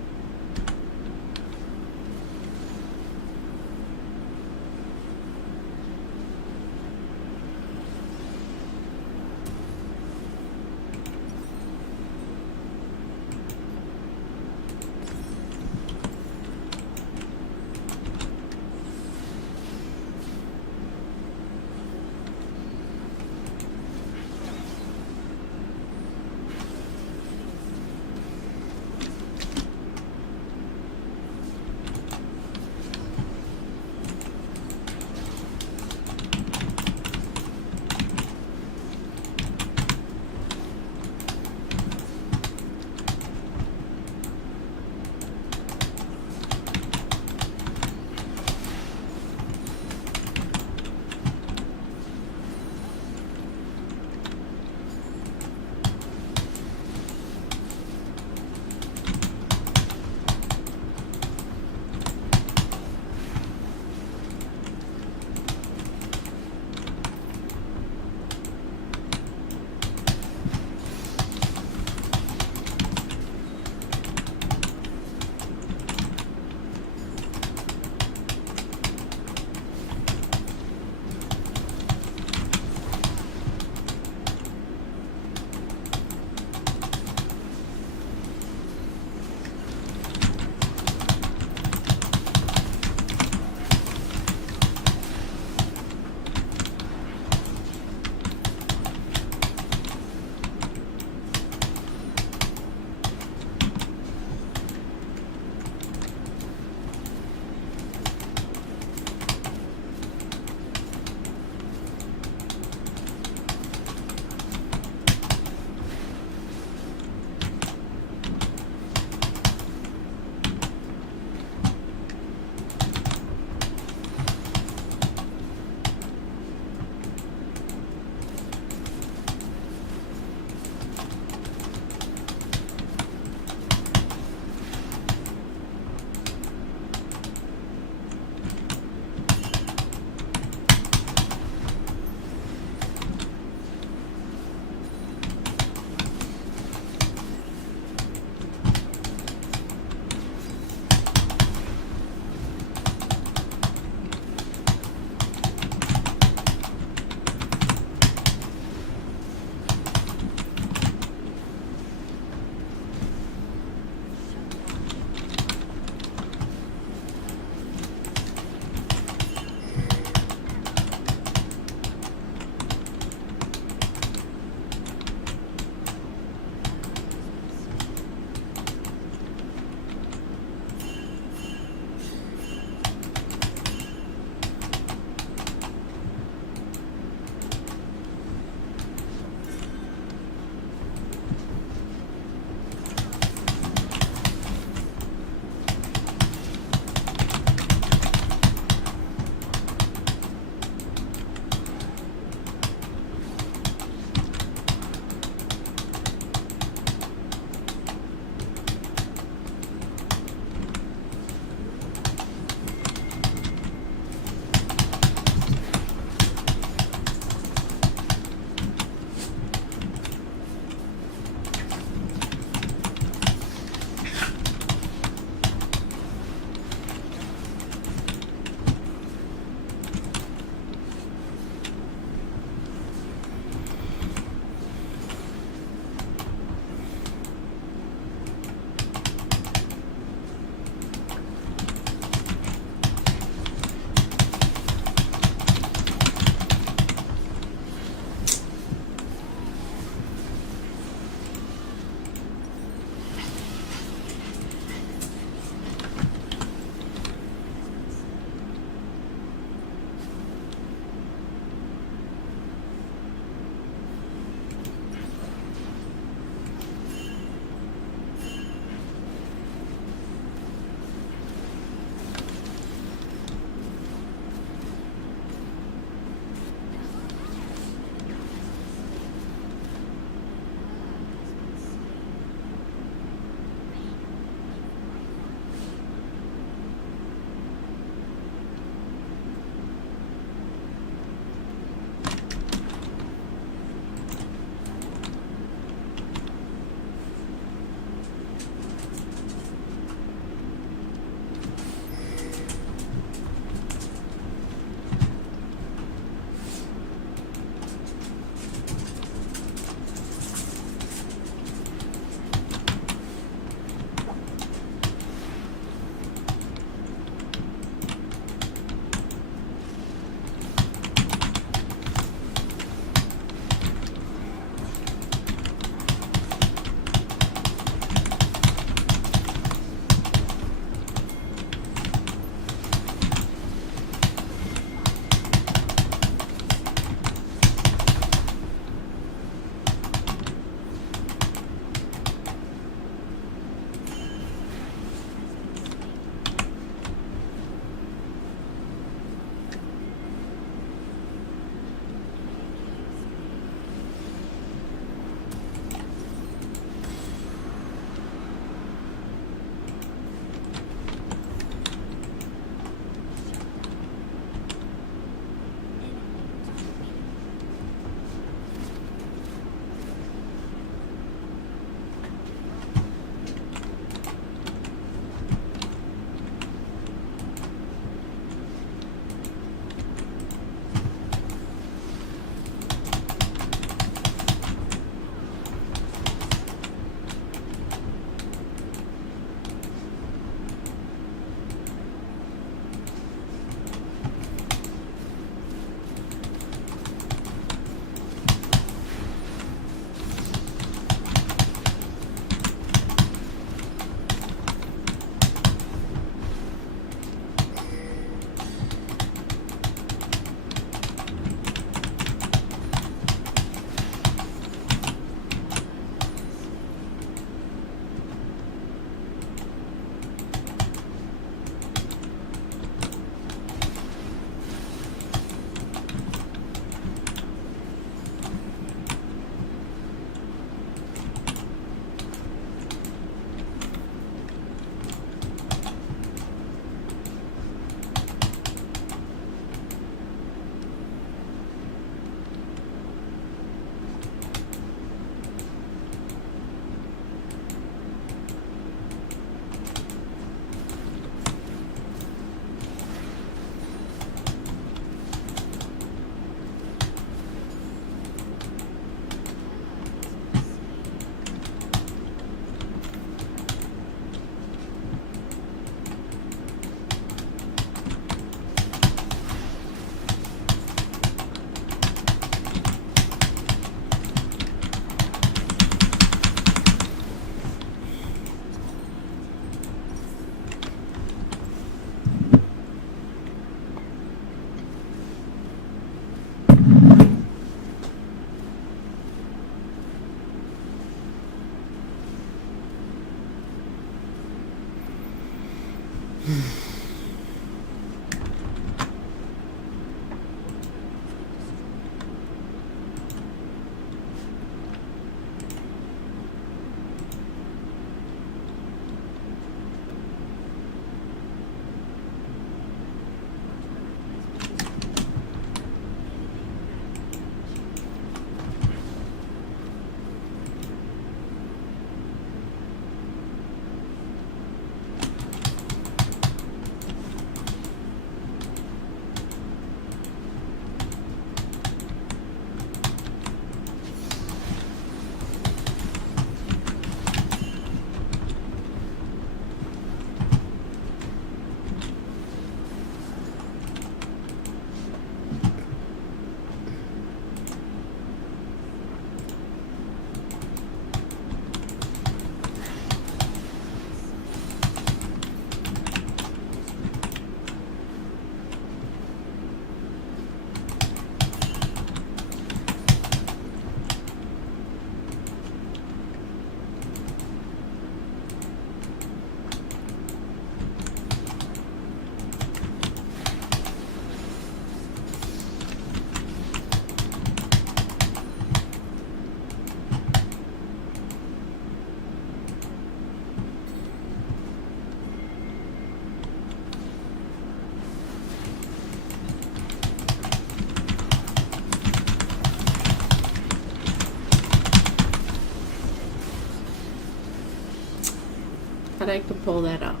Thought I could pull that off.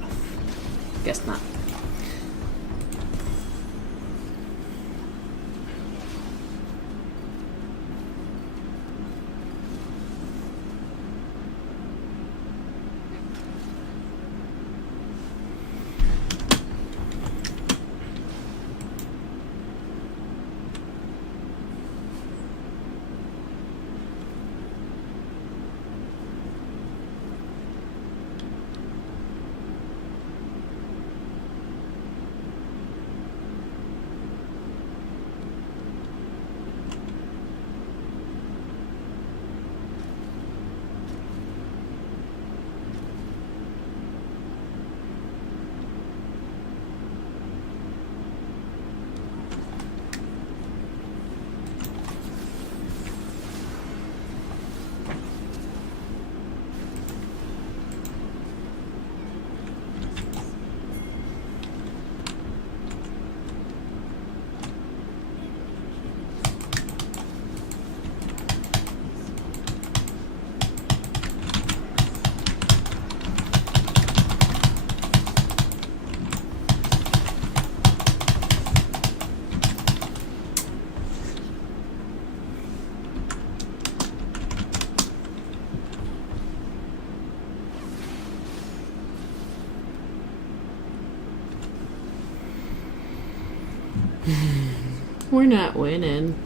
Guess not. We're not winning.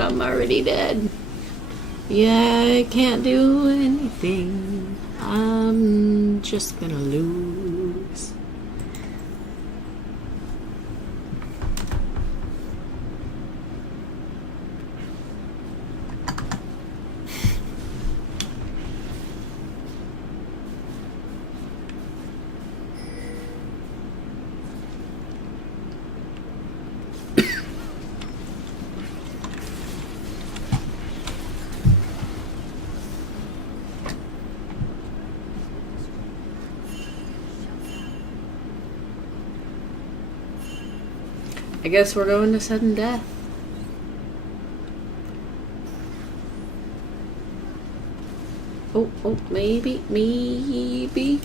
I'm already dead. Yeah, I can't do anything. I'm just gonna lose. I guess we're going to sudden death. Oh, maybe.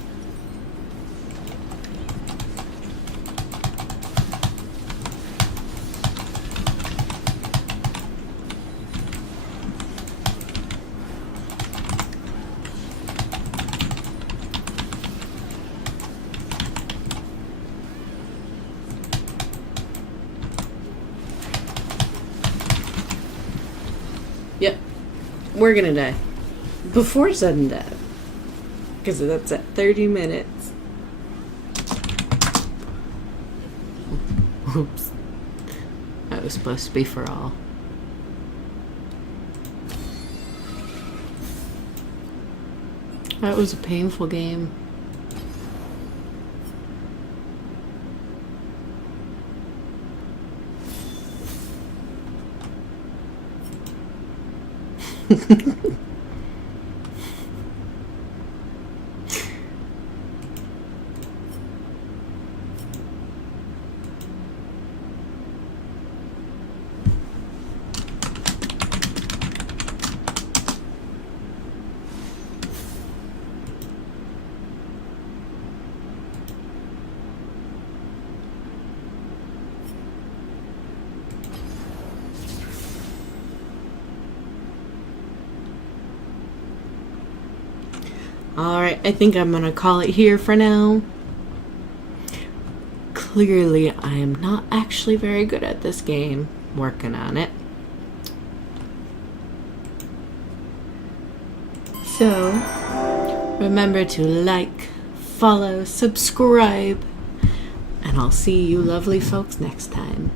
Yep, we're gonna die before sudden death because that's at 30 minutes. Oops, that was supposed to be for all. That was a painful game. Alright, I think I'm gonna call it here for now. Clearly, I am not actually very good at this game. Working on it. So, remember to like, follow, subscribe, and I'll see you lovely folks next time.